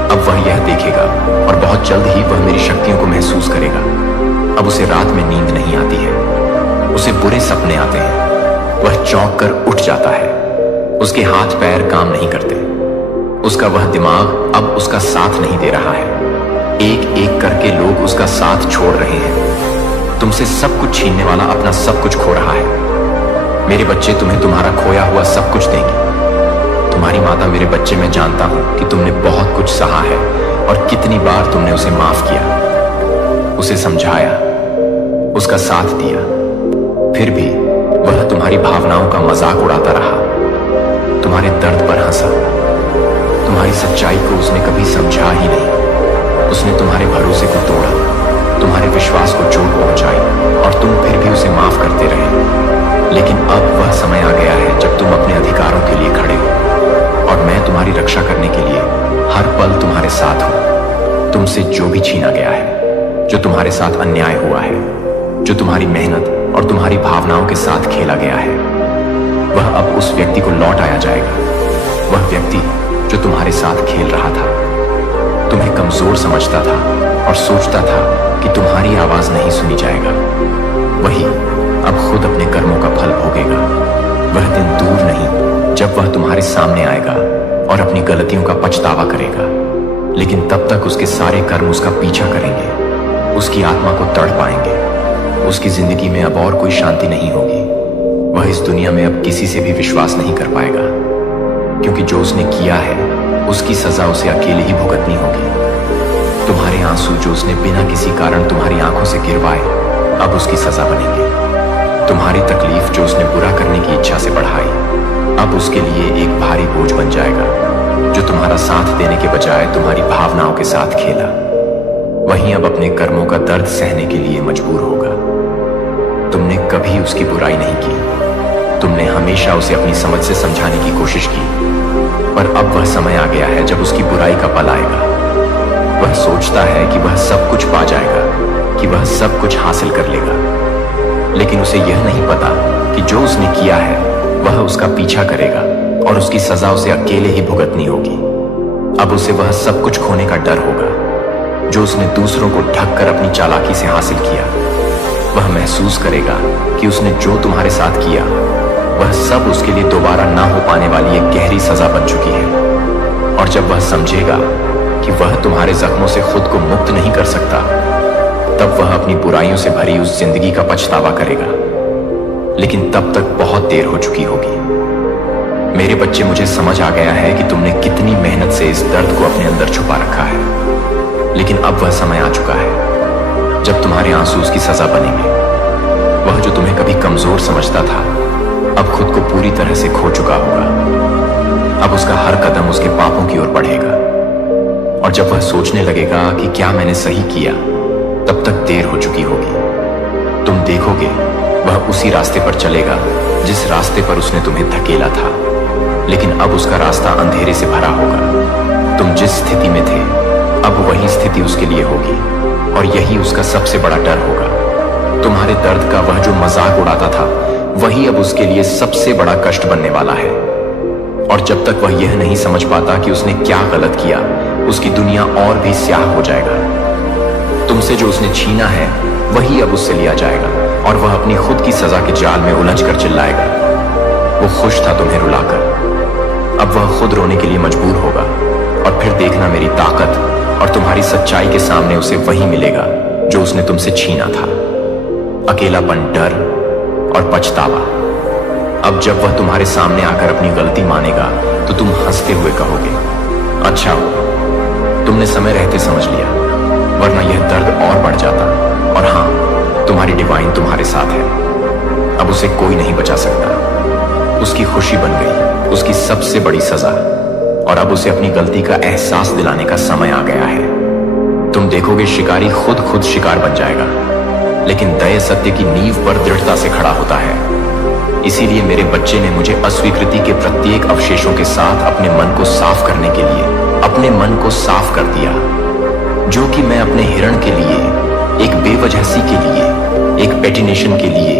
अब वह यह देखेगा और बहुत जल्द ही वह मेरी शक्तियों को महसूस करेगा। अब उसे रात में नींद नहीं आती है, उसे बुरे सपने आते हैं। वह चौंक कर उठ जाता है। उसके हाथ पैर काम नहीं करते। उसका वह दिमाग अब उसका साथ नहीं दे रहा है। एक एक करके लोग उसका साथ छोड़ रहे हैं। तुमसे सब कुछ छीनने वाला अपना सब कुछ खो रहा है। मेरे बच्चे, तुम्हें तुम्हारा खोया हुआ सब कुछ देंगे। तुम्हारी माता, मेरे बच्चे, मैं जानता हूं कि तुमने बहुत कुछ सहा है और कितनी बार तुमने उसे माफ किया, उसे समझाया, उसका साथ दिया। फिर भी वह तुम्हारी भावनाओं का मजाक उड़ाता रहा, तुम्हारे दर्द पर हंसा। तुम्हारी सच्चाई को उसने कभी समझा ही नहीं। उसने तुम्हारे भरोसे को तोड़ा, तुम्हारे विश्वास को चोट पहुंचाई, और तुम फिर भी उसे माफ करते रहे। लेकिन अब वह समय आ गया है जब तुम अपने अधिकारों के लिए खड़े हो, और मैं तुम्हारी रक्षा करने के लिए हर पल तुम्हारे साथ हूं। तुमसे जो भी छीना गया है, जो तुम्हारे साथ अन्याय हुआ है, जो तुम्हारी मेहनत और तुम्हारी भावनाओं के साथ खेला गया है, वह अब उस व्यक्ति को लौट आया जाएगा। वह व्यक्ति जो तुम्हारे साथ खेल रहा था, तुम्हें कमजोर समझता था और सोचता था कि तुम्हारी आवाज नहीं सुनी जाएगा, वही अब खुद अपने कर्मों का फल भोगेगा। वह दिन दूर नहीं जब वह तुम्हारे सामने आएगा और अपनी गलतियों का पछतावा करेगा। लेकिन तब तक उसके सारे कर्म उसका पीछा करेंगे, उसकी आत्मा को तड़ पाएंगे। उसकी जिंदगी में अब और कोई शांति नहीं होगी। वह इस दुनिया में अब किसी से भी विश्वास नहीं कर पाएगा, क्योंकि जो उसने किया है उसकी सजा उसे अकेले ही भुगतनी होगी। तुम्हारे आंसू जो उसने बिना किसी कारण तुम्हारी आंखों से गिरवाए, अब उसकी सजा बनेंगे। तुम्हारी तकलीफ जो उसने बुरा करने की इच्छा से बढ़ाई, अब उसके लिए एक भारी बोझ बन जाएगा। जो तुम्हारा साथ देने के बजाय तुम्हारी भावनाओं के साथ खेला, वहीं अब अपने कर्मों का दर्द सहने के लिए मजबूर होगा। तुमने कभी उसकी बुराई नहीं की, तुमने हमेशा उसे अपनी समझ से समझाने की कोशिश की, पर अब वह समय आ गया है जब उसकी बुराई का पल आएगा। वह सोचता है कि वह सब कुछ पा जाएगा, कि वह सब कुछ हासिल कर लेगा, लेकिन उसे यह नहीं पता कि जो उसने किया है वह उसका पीछा करेगा और उसकी सजा उसे अकेले ही भुगतनी होगी। अब उसे वह सब कुछ खोने का डर होगा जो उसने दूसरों को ढककर अपनी चालाकी से हासिल किया। वह महसूस करेगा कि उसने जो तुम्हारे साथ किया वह सब उसके लिए दोबारा ना हो पाने वाली एक गहरी सजा बन चुकी है। और जब वह समझेगा कि वह तुम्हारे जख्मों से खुद को मुक्त नहीं कर सकता, तब वह अपनी बुराइयों से भरी उस जिंदगी का पछतावा करेगा। लेकिन तब तक बहुत देर हो चुकी होगी। मेरे बच्चे, मुझे समझ आ गया है कि तुमने कितनी मेहनत से इस दर्द को अपने अंदर छुपा रखा है, लेकिन अब वह समय आ चुका है जब तुम्हारे आंसू उसकी सजा बनेंगे। वह जो तुम्हें कभी कमजोर समझता था अब खुद को पूरी तरह से खो चुका होगा। अब उसका हर कदम उसके पापों की ओर बढ़ेगा, और जब वह सोचने लगेगा कि क्या मैंने सही किया, तब तक देर हो चुकी होगी। तुम देखोगे वह उसी रास्ते पर चलेगा जिस रास्ते पर उसने तुम्हें धकेला था, लेकिन अब उसका रास्ता अंधेरे से भरा होगा। तुम जिस स्थिति में थे अब वही स्थिति उसके लिए होगी, और यही उसका सबसे बड़ा डर होगा। तुम्हारे दर्द का वह जो मजाक उड़ाता था वही अब उसके लिए सबसे बड़ा कष्ट बनने वाला है। और जब तक वह यह नहीं समझ पाता कि उसने क्या गलत किया, उसकी दुनिया और भी स्याह हो जाएगा। तुमसे जो उसने छीना है वही अब उससे लिया जाएगा, और वह अपनी खुद की सजा के जाल में उलझकर चिल्लाएगा। वो खुश था तुम्हें रुलाकर, अब वह खुद रोने के लिए मजबूर होगा। और फिर देखना मेरी ताकत और तुम्हारी सच्चाई के सामने उसे वही मिलेगा जो उसने तुमसे छीना था, अकेलापन, डर और पछतावा। अब जब वह तुम्हारे सामने आकर अपनी गलती मानेगा तो तुम हंसते हुए कहोगे, अच्छा हो तुमने समय रहते समझ लिया, वरना यह दर्द और बढ़ जाता। और हाँ, तुम्हारी डिवाइन तुम्हारे साथ है, अब उसे कोई नहीं बचा सकता। उसकी खुशी बन गई उसकी सबसे बड़ी सजा, और अब उसे अपनी गलती का एहसास दिलाने का समय आ गया है। तुम देखोगे शिकारी खुद शिकार बन जाएगा, लेकिन दया सत्य की नींव पर दृढ़ता से खड़ा होता है। इसीलिए मेरे बच्चे ने मुझे अस्वीकृति के प्रत्येक अवशेषों के साथ अपने मन को साफ करने के लिए अपने मन को साफ कर दिया, जो कि मैं अपने हिरण के लिए, एक बेवजहसी के लिए, एक पेटिनेशन के लिए,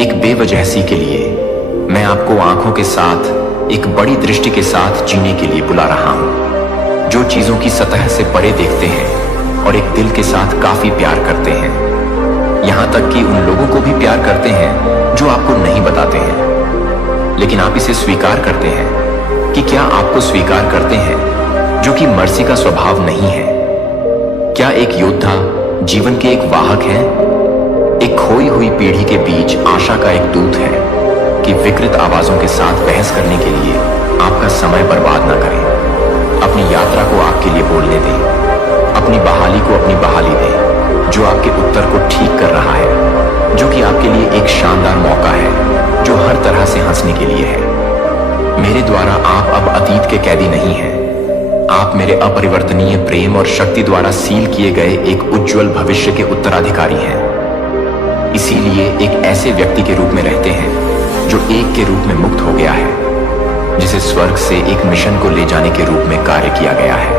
एक बेवजहसी के लिए मैं आपको आंखों के साथ एक बड़ी दृष्टि के साथ जीने के लिए बुला रहा हूं, जो चीजों की सतह से परे देखते हैं और एक दिल के साथ काफी प्यार करते हैं, यहां तक कि उन लोगों को भी प्यार करते हैं जो आपको नहीं बताते हैं, लेकिन आप इसे स्वीकार करते हैं। कि क्या आपको स्वीकार करते हैं जो कि मर्सी का स्वभाव नहीं है? क्या एक योद्धा जीवन के एक वाहक हैं, एक खोई हुई पीढ़ी के बीच आशा का एक दूत है कि विकृत आवाजों के साथ बहस करने के लिए आपका समय बर्बाद ना करें, अपनी यात्रा को आपके लिए बोलने दें, अपनी बहाली को अपनी बहाली दें, जो आपके उत्तर को ठीक कर रहा है, जो कि आपके लिए एक शानदार मौका है, जो हर तरह से हंसने के लिए है। मेरे द्वारा आप अब अतीत के कैदी नहीं हैं, आप मेरे अपरिवर्तनीय प्रेम और शक्ति द्वारा सील किए गए एक उज्जवल भविष्य के उत्तराधिकारी हैं। इसीलिए एक ऐसे व्यक्ति के रूप में रहते हैं जो एक के रूप में मुक्त हो गया है, जिसे स्वर्ग से एक मिशन को ले जाने के रूप में कार्य किया गया है।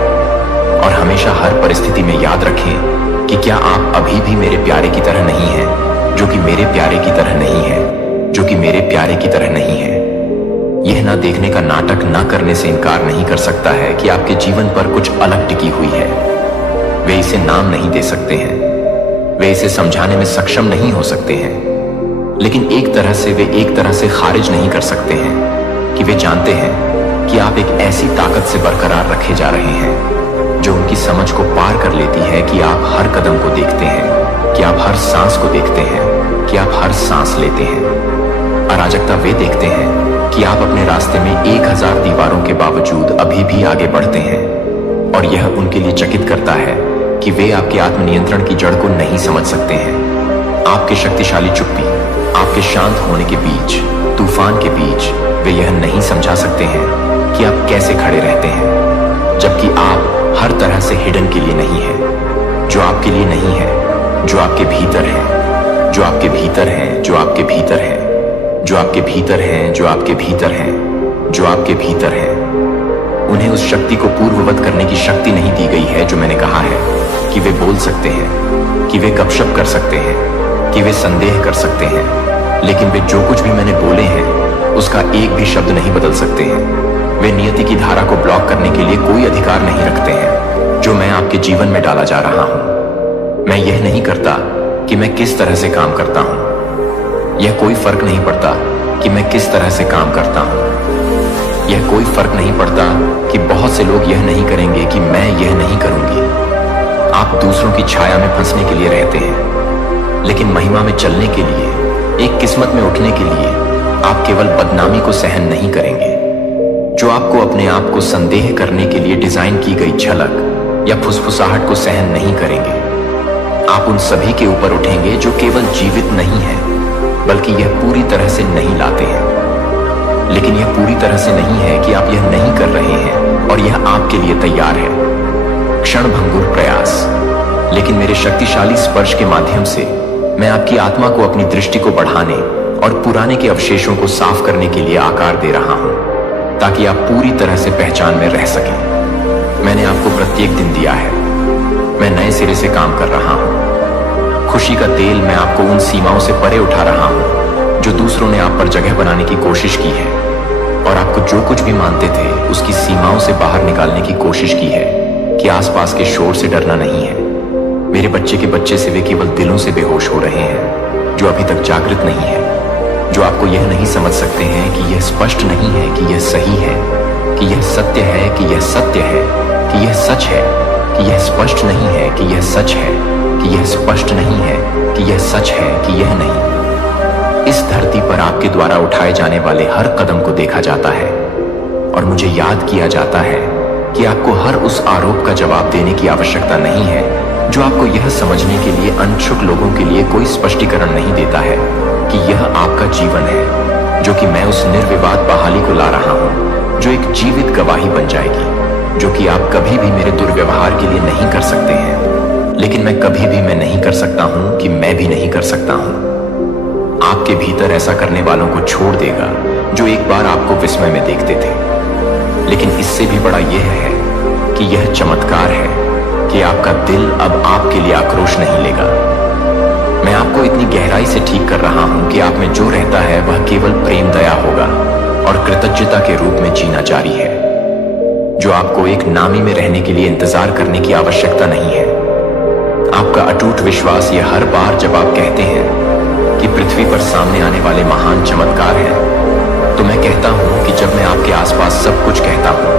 और हमेशा हर परिस्थिति में याद रखें कि क्या आप अभी भी मेरे प्यारे की तरह नहीं हैं, जो कि मेरे प्यारे की तरह नहीं है, जो कि मेरे प्यारे की तरह नहीं है। यह ना देखने का नाटक ना करने से इनकार नहीं कर सकता है कि आपके जीवन पर कुछ अलग टिकी हुई है। वे इसे नाम नहीं दे सकते हैं, वे इसे समझाने में सक्षम नहीं हो सकते हैं, लेकिन एक तरह से खारिज नहीं कर सकते हैं कि वे जानते हैं कि आप एक ऐसी ताकत से बरकरार रखे जा रहे हैं जो उनकी समझ को पार कर लेती है, कि आप हर कदम को देखते हैं, कि आप हर सांस को देखते हैं, कि आप हर सांस लेते हैं। अराजकता वे देखते हैं कि आप अपने रास्ते में 1000 दीवारों के बावजूद अभी भी आगे बढ़ते हैं, और यह उनके लिए चकित करता है कि वे आपके आत्मनियंत्रण की जड़ को नहीं समझ सकते हैं। आपके शक्तिशाली चुप्पी, आपके शांत होने के बीच, तूफान के बीच वे यह नहीं समझा सकते हैं कि आप कैसे खड़े रहते हैं, जबकि आप हर तरह से हिडन के लिए नहीं है, जो आपके लिए नहीं है, जो आपके भीतर है, जो आपके भीतर है, जो आपके भीतर है। जो आपके भीतर हैं, जो आपके भीतर हैं, जो आपके भीतर हैं। उन्हें उस शक्ति को पूर्ववत करने की शक्ति नहीं दी गई है जो मैंने कहा है कि वे बोल सकते हैं, कि वे गपशप कर सकते हैं, कि वे संदेह कर सकते हैं, लेकिन वे जो कुछ भी मैंने बोले हैं उसका एक भी शब्द नहीं बदल सकते हैं। वे नियति की धारा को ब्लॉक करने के लिए कोई अधिकार नहीं रखते हैं जो मैं आपके जीवन में डाला जा रहा हूं। मैं यह नहीं करता कि मैं किस तरह से काम करता हूं। यह कोई फर्क नहीं पड़ता कि मैं किस तरह से काम करता हूं। यह कोई फर्क नहीं पड़ता कि बहुत से लोग यह नहीं करेंगे कि मैं यह नहीं करूंगी। आप दूसरों की छाया में फंसने के लिए रहते हैं, लेकिन महिमा में चलने के लिए, एक किस्मत में उठने के लिए आप केवल बदनामी को सहन नहीं करेंगे। जो आपको अपने आप को संदेह करने के लिए डिजाइन की गई झलक या फुसफुसाहट को सहन नहीं करेंगे। आप उन सभी के ऊपर उठेंगे जो केवल जीवित नहीं है, बल्कि यह पूरी तरह से नहीं लाते हैं। लेकिन यह पूरी तरह से नहीं है कि आप यह नहीं कर रहे हैं और यह आपके लिए तैयार है। क्षणभंगुर प्रयास, लेकिन मेरे शक्तिशाली स्पर्श के माध्यम से मैं आपकी आत्मा को अपनी दृष्टि को बढ़ाने और पुराने के अवशेषों को साफ करने के लिए आकार दे रहा हूं, ताकि आप पूरी तरह से पहचान में रह सकें। मैंने आपको प्रत्येक दिन दिया है। मैं नए सिरे से काम कर रहा हूं। खुशी का तेल मैं आपको उन सीमाओं से परे उठा रहा हूं जो दूसरों ने आप पर जगह बनाने की कोशिश की है, और आपको जो कुछ भी मानते थे उसकी सीमाओं से बाहर निकालने की कोशिश की है कि आसपास के शोर से डरना नहीं है। मेरे बच्चे के बच्चे से वे केवल दिलों से बेहोश हो रहे हैं जो अभी तक जागृत नहीं है, जो आपको यह नहीं समझ सकते हैं कि यह स्पष्ट नहीं है कि यह सही है, कि यह सत्य है, कि यह सत्य है, कि यह सच है, कि यह स्पष्ट नहीं है कि यह सच है, कि यह स्पष्ट नहीं है कि यह सच है, कि यह नहीं। इस धरती पर आपके द्वारा उठाए जाने वाले हर कदम को देखा जाता है और मुझे याद किया जाता है कि आपको हर उस आरोप का जवाब देने की आवश्यकता नहीं है जो आपको यह समझने के लिए अनछुक लोगों के लिए कोई स्पष्टीकरण नहीं देता है कि यह आपका जीवन है, जो कि मैं उस निर्विवाद बहाली को ला रहा हूं जो एक जीवित गवाही बन जाएगी, जो कि आप कभी भी मेरे दुर्व्यवहार के लिए नहीं कर सकते हैं, लेकिन मैं कभी भी मैं नहीं कर सकता हूं कि मैं भी नहीं कर सकता हूं। आपके भीतर ऐसा करने वालों को छोड़ देगा जो एक बार आपको विस्मय में देखते थे, लेकिन इससे भी बड़ा यह है कि यह चमत्कार है कि आपका दिल अब आपके लिए आक्रोश नहीं लेगा। मैं आपको इतनी गहराई से ठीक कर रहा हूं कि आप में जो रहता है वह केवल प्रेम दया होगा और कृतज्ञता के रूप में जीना जारी है, जो आपको एक नामी में रहने के लिए इंतजार करने की आवश्यकता नहीं है। आपका अटूट विश्वास यह हर बार जब आप कहते हैं कि पृथ्वी पर सामने आने वाले महान चमत्कार हैं, तो मैं कहता हूं कि जब मैं आपके आसपास सब कुछ कहता हूं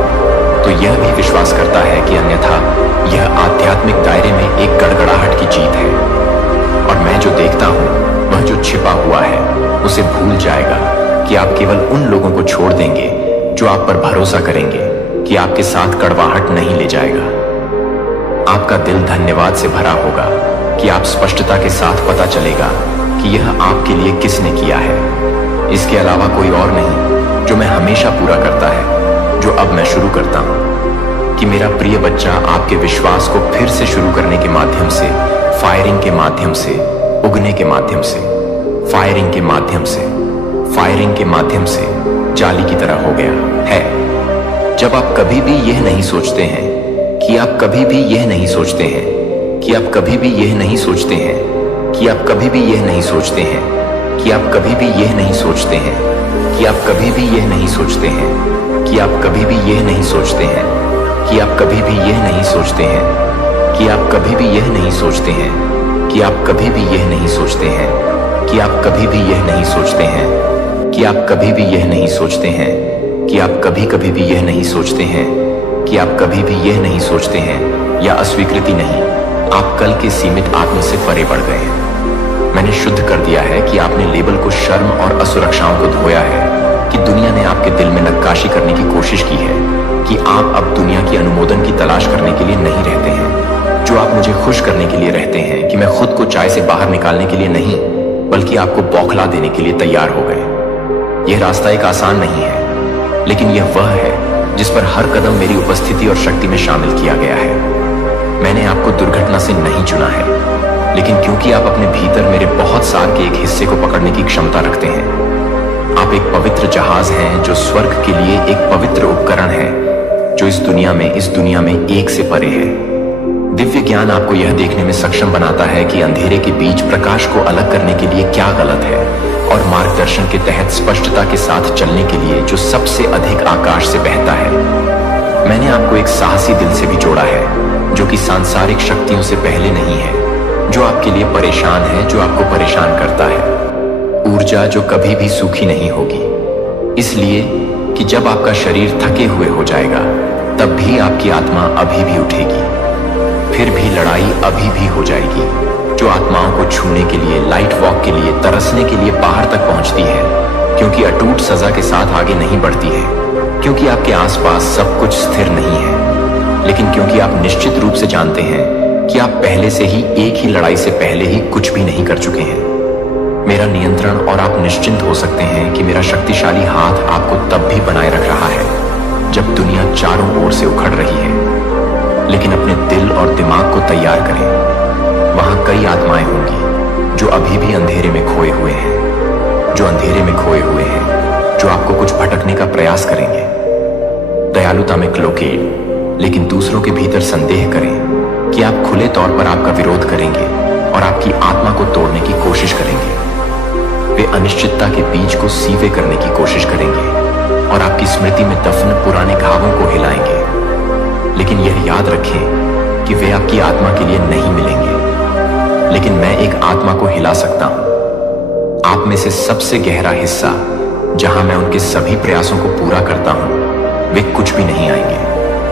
तो यह भी विश्वास करता है कि अन्यथा यह आध्यात्मिक दायरे में एक गड़गड़ाहट की जीत है, और मैं जो देखता हूं वह जो छिपा हुआ है उसे भूल जाएगा कि आप केवल उन लोगों को छोड़ देंगे जो आप पर भरोसा करेंगे कि आपके साथ कड़वाहट नहीं ले जाएगा। आपका दिल धन्यवाद से भरा होगा कि आप स्पष्टता के साथ पता चलेगा कि यह आपके लिए किसने किया है। इसके अलावा कोई और नहीं जो मैं हमेशा पूरा करता है, जो अब मैं शुरू करता हूं कि मेरा प्रिय बच्चा आपके विश्वास को फिर से शुरू करने के माध्यम से, फायरिंग के माध्यम से, उगने के माध्यम से, फायरिंग के माध्यम से, फायरिंग के माध्यम से जाली की तरह हो गया है। जब आप कभी भी यह नहीं सोचते हैं कि आप कभी भी यह नहीं सोचते हैं कि आप कभी भी यह नहीं सोचते हैं कि आप कभी भी यह नहीं सोचते हैं कि आप कभी भी यह नहीं सोचते हैं कि आप कभी भी यह नहीं सोचते हैं कि आप कभी भी यह नहीं सोचते हैं कि आप कभी भी यह नहीं सोचते हैं कि आप कभी भी यह नहीं सोचते हैं कि आप कभी भी यह नहीं सोचते हैं कि आप कभी भी यह नहीं सोचते हैं कि आप कभी भी यह नहीं सोचते हैं कि आप कभी भी यह नहीं सोचते हैं कि आप कभी भी यह नहीं सोचते हैं, या अस्वीकृति नहीं, आप कल के सीमित आत्मा से परे बढ़ गए हैं। मैंने शुद्ध कर दिया है कि आपने लेबल को शर्म और असुरक्षाओं को धोया है, कि दुनिया ने आपके दिल में नक्काशी करने की कोशिश की है कि आप अब दुनिया की अनुमोदन की तलाश करने के लिए नहीं रहते हैं, जो आप मुझे खुश करने के लिए रहते हैं, कि मैं खुद को चाय से बाहर निकालने के लिए नहीं बल्कि आपको बौखला देने के लिए तैयार हो गए। यह रास्ता एक आसान नहीं है, लेकिन यह वह है जिस पर हर कदम मेरी उपस्थिति और शक्ति में शामिल किया गया है। मैंने आपको दुर्घटना से नहीं चुना है, लेकिन क्योंकि आप अपने भीतर मेरे बहुत सार के एक हिस्से को पकड़ने की क्षमता रखते हैं, आप एक पवित्र जहाज हैं जो स्वर्ग के लिए एक पवित्र उपकरण है, जो इस दुनिया में एक से परे है। दिव्य ज्ञान आपको यह देखने में सक्षम बनाता है कि अंधेरे के बीच प्रकाश को अलग करने के लिए क्या गलत है, और मार्गदर्शन के तहत स्पष्टता के साथ चलने के लिए जो सबसे अधिक आकाश से बहता है। मैंने आपको एक साहसी दिल से भी जोड़ा है, जो कि सांसारिक शक्तियों से पहले नहीं है, जो आपके लिए परेशान है, जो आपको परेशान करता है। ऊर्जा जो कभी भी सूखी नहीं होगी, इसलिए कि जब आपका शरीर थके हुए हो जाएगा, तब भी आपकी आत्मा अभी भी उठेगी। फिर भी लड़ाई अभी भी हो जाएगी, जो आत्माओं को छूने के लिए, लाइट वॉक के लिए, तरसने के लिए बाहर तक पहुंचती है, क्योंकि अटूट सजा के साथ आगे नहीं बढ़ती है, क्योंकि आपके आसपास सब कुछ स्थिर नहीं है, लेकिन क्योंकि आप निश्चित रूप से जानते हैं कि आप पहले से ही एक ही लड़ाई से पहले ही कुछ भी नहीं कर चुके हैं। मेरा नियंत्रण, और आप निश्चिंत हो सकते हैं कि मेरा शक्तिशाली हाथ आपको तब भी बनाए रख रहा है जब दुनिया चारों ओर से उखड़ रही है। लेकिन अपने दिल और दिमाग को तैयार करें। वहां कई आत्माएं होंगी जो अभी भी अंधेरे में खोए हुए हैं, जो आपको कुछ भटकने का प्रयास करेंगे। दयालुता में क्लोकेड, लेकिन दूसरों के भीतर संदेह करें कि आप खुले तौर पर आपका विरोध करेंगे और आपकी आत्मा को तोड़ने की कोशिश करेंगे। वे अनिश्चितता के बीज को सीवे करने की कोशिश करेंगे और आपकी स्मृति में दफन पुराने घावों को हिलाएंगे। लेकिन यह याद रखें कि वे आपकी आत्मा के लिए नहीं मिलेंगे, लेकिन मैं एक आत्मा को हिला सकता हूं। आप में से सबसे गहरा हिस्सा, जहां मैं उनके सभी प्रयासों को पूरा करता हूं, वे कुछ भी नहीं आएंगे,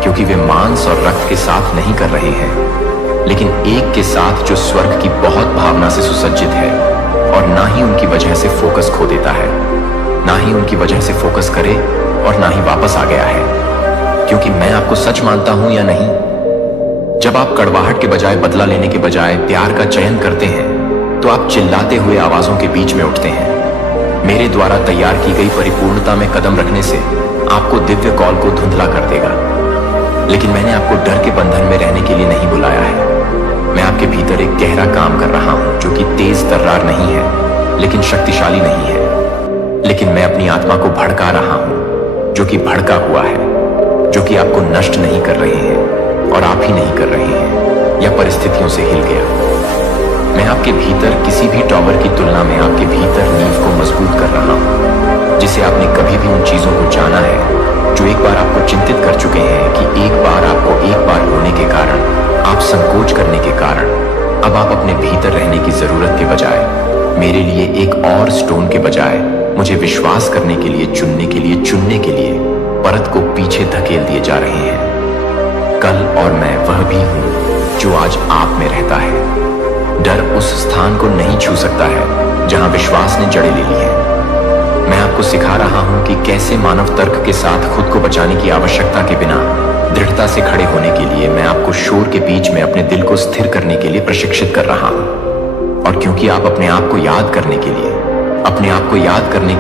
क्योंकि वे मांस और रक्त के साथ नहीं कर रहे हैं, लेकिन एक के साथ जो स्वर्ग की बहुत भावना से सुसज्जित है, और ना ही उनकी वजह से फोकस खो देता है, ना ही उनकी वजह से फोकस करे और ना ही वापस आ गया है। क्योंकि मैं आपको सच मानता हूं या नहीं, जब आप कड़वाहट के बजाय, बदला लेने के बजाय प्यार का चयन करते हैं, तो आप चिल्लाते हुए आवाजों के बीच में उठते हैं। मेरे द्वारा तैयार की गई परिपूर्णता में कदम रखने से आपको दिव्य कॉल को धुंधला कर देगा। लेकिन मैंने आपको डर के बंधन में रहने के लिए नहीं बुलाया है। मैं आपके भीतर एक गहरा काम कर रहा हूं, जो कि तेज तर्रार नहीं है, लेकिन शक्तिशाली नहीं है। लेकिन मैं अपनी आत्मा को भड़का रहा हूं, जो कि भड़का हुआ है, जो कि आपको नष्ट नहीं कर रहे हैं, और आप ही नहीं कर रहे हैं, या परिस्थितियों से हिल गया। मैं आपके भीतर किसी भी टॉवर की तुलना में आपके भीतर नींव को मजबूत कर रहा हूं, जिसे आपने कभी भी उन चीजों को जाना है जो एक बार आपको चिंतित कर चुके हैं कि एक बार होने के कारण, आप संकोच करने के कारण, अब आप अपने भीतर रहने की जरूरत के बजाय, मेरे लिए एक और स्टोन के बजाय, मुझे विश्वास करने के लिए, चुनने के लिए परत को पीछे धकेल दिए जा रहे हैं। कल और मैं वह भी हूं जो आज आप में रहता है। डर उस स्थान को नहीं छू सकता है जहां विश्वास ने जड़ें ले ली है। मैं आपको सिखा रहा हूं कि कैसे मानव तर्क के साथ खुद को बचाने की आवश्यकता के बिना दृढ़ता से खड़े होने के लिए मैं आपको शोर के बीच में अपने दिल को स्थिर करने के लिए प्रशिक्षित कर रहा हूं। और क्योंकि आप अपने आप को याद करने के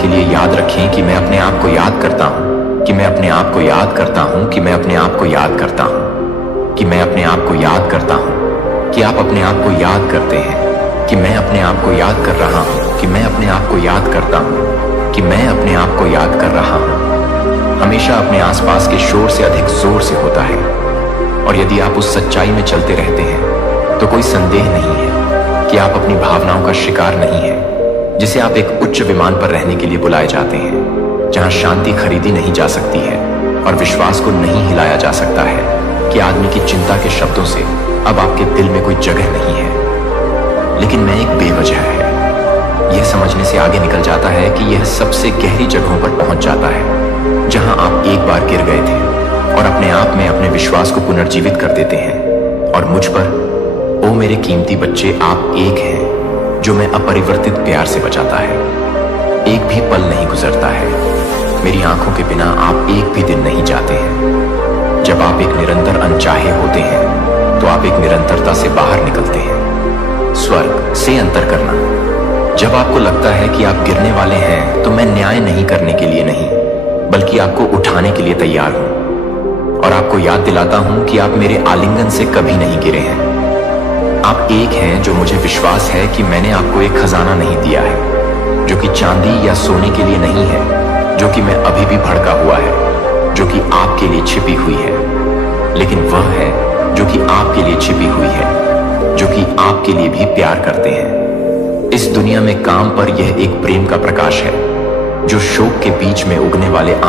लिए, याद रखें कि मैं अपने आप को याद करता हूं, कि मैं अपने आप को याद करता हूं, कि मैं अपने आप को याद करता हूं, कि मैं अपने आप को याद करता हूं, कि आप अपने आप को याद करते हैं, कि मैं अपने आप को याद कर रहा हूं, कि मैं अपने आप को याद करता हूं, कि मैं अपने आप को याद कर रहा हूं, हमेशा अपने आसपास के शोर से अधिक जोर से होता है। और यदि आप उस सच्चाई में चलते रहते हैं, तो कोई संदेह नहीं है कि आप अपनी भावनाओं का शिकार नहीं है, जिसे आप एक उच्च विमान पर रहने के लिए बुलाए जाते हैं, जहां शांति खरीदी नहीं जा सकती है और विश्वास को नहीं हिलाया जा सकता है कि आदमी की चिंता के शब्दों से अब आपके दिल में कोई जगह नहीं है। लेकिन मैं एक बेवजह है यह समझने से आगे निकल जाता है कि यह सबसे गहरी जगहों पर पहुंच जाता है, जहां आप एक बार गिर गए थे और अपने आप में अपने विश्वास को पुनर्जीवित कर देते हैं। और मुझ पर, ओ मेरे कीमती बच्चे, आप एक हैं जो मैं अपरिवर्तित प्यार से बचाता है। एक भी पल नहीं गुजरता है मेरी आंखों के बिना, आप एक भी दिन नहीं जाते हैं। जब आप एक निरंतर अनचाहे होते हैं, तो आप एक निरंतरता से बाहर निकलते हैं। स्वर्ग से अंतर करना। जब आपको लगता है कि आप गिरने वाले हैं, तो मैं न्याय नहीं करने के लिए नहीं, बल्कि आपको उठाने के लिए तैयार हूं। और आपको याद दिलाता हूं कि आप मेरे आलिंगन से कभी नहीं गिरे हैं। आप एक हैं जो मुझे विश्वास है कि मैंने आपको एक खजाना नहीं दिया है, जो कि चांदी या सोने के लिए नहीं है, जो कि मैं अभी भी भड़का हुआ है, जो कि आपके लिए छिपी हुई है, लेकिन वह है जो कि आपके लिए छिपी हुई है, जो कि आपके लिए भी प्यार करते हैं। इस दुनिया में काम पर यह एक प्रेम का प्रकाश है जो शोक के बीच में उगने वाले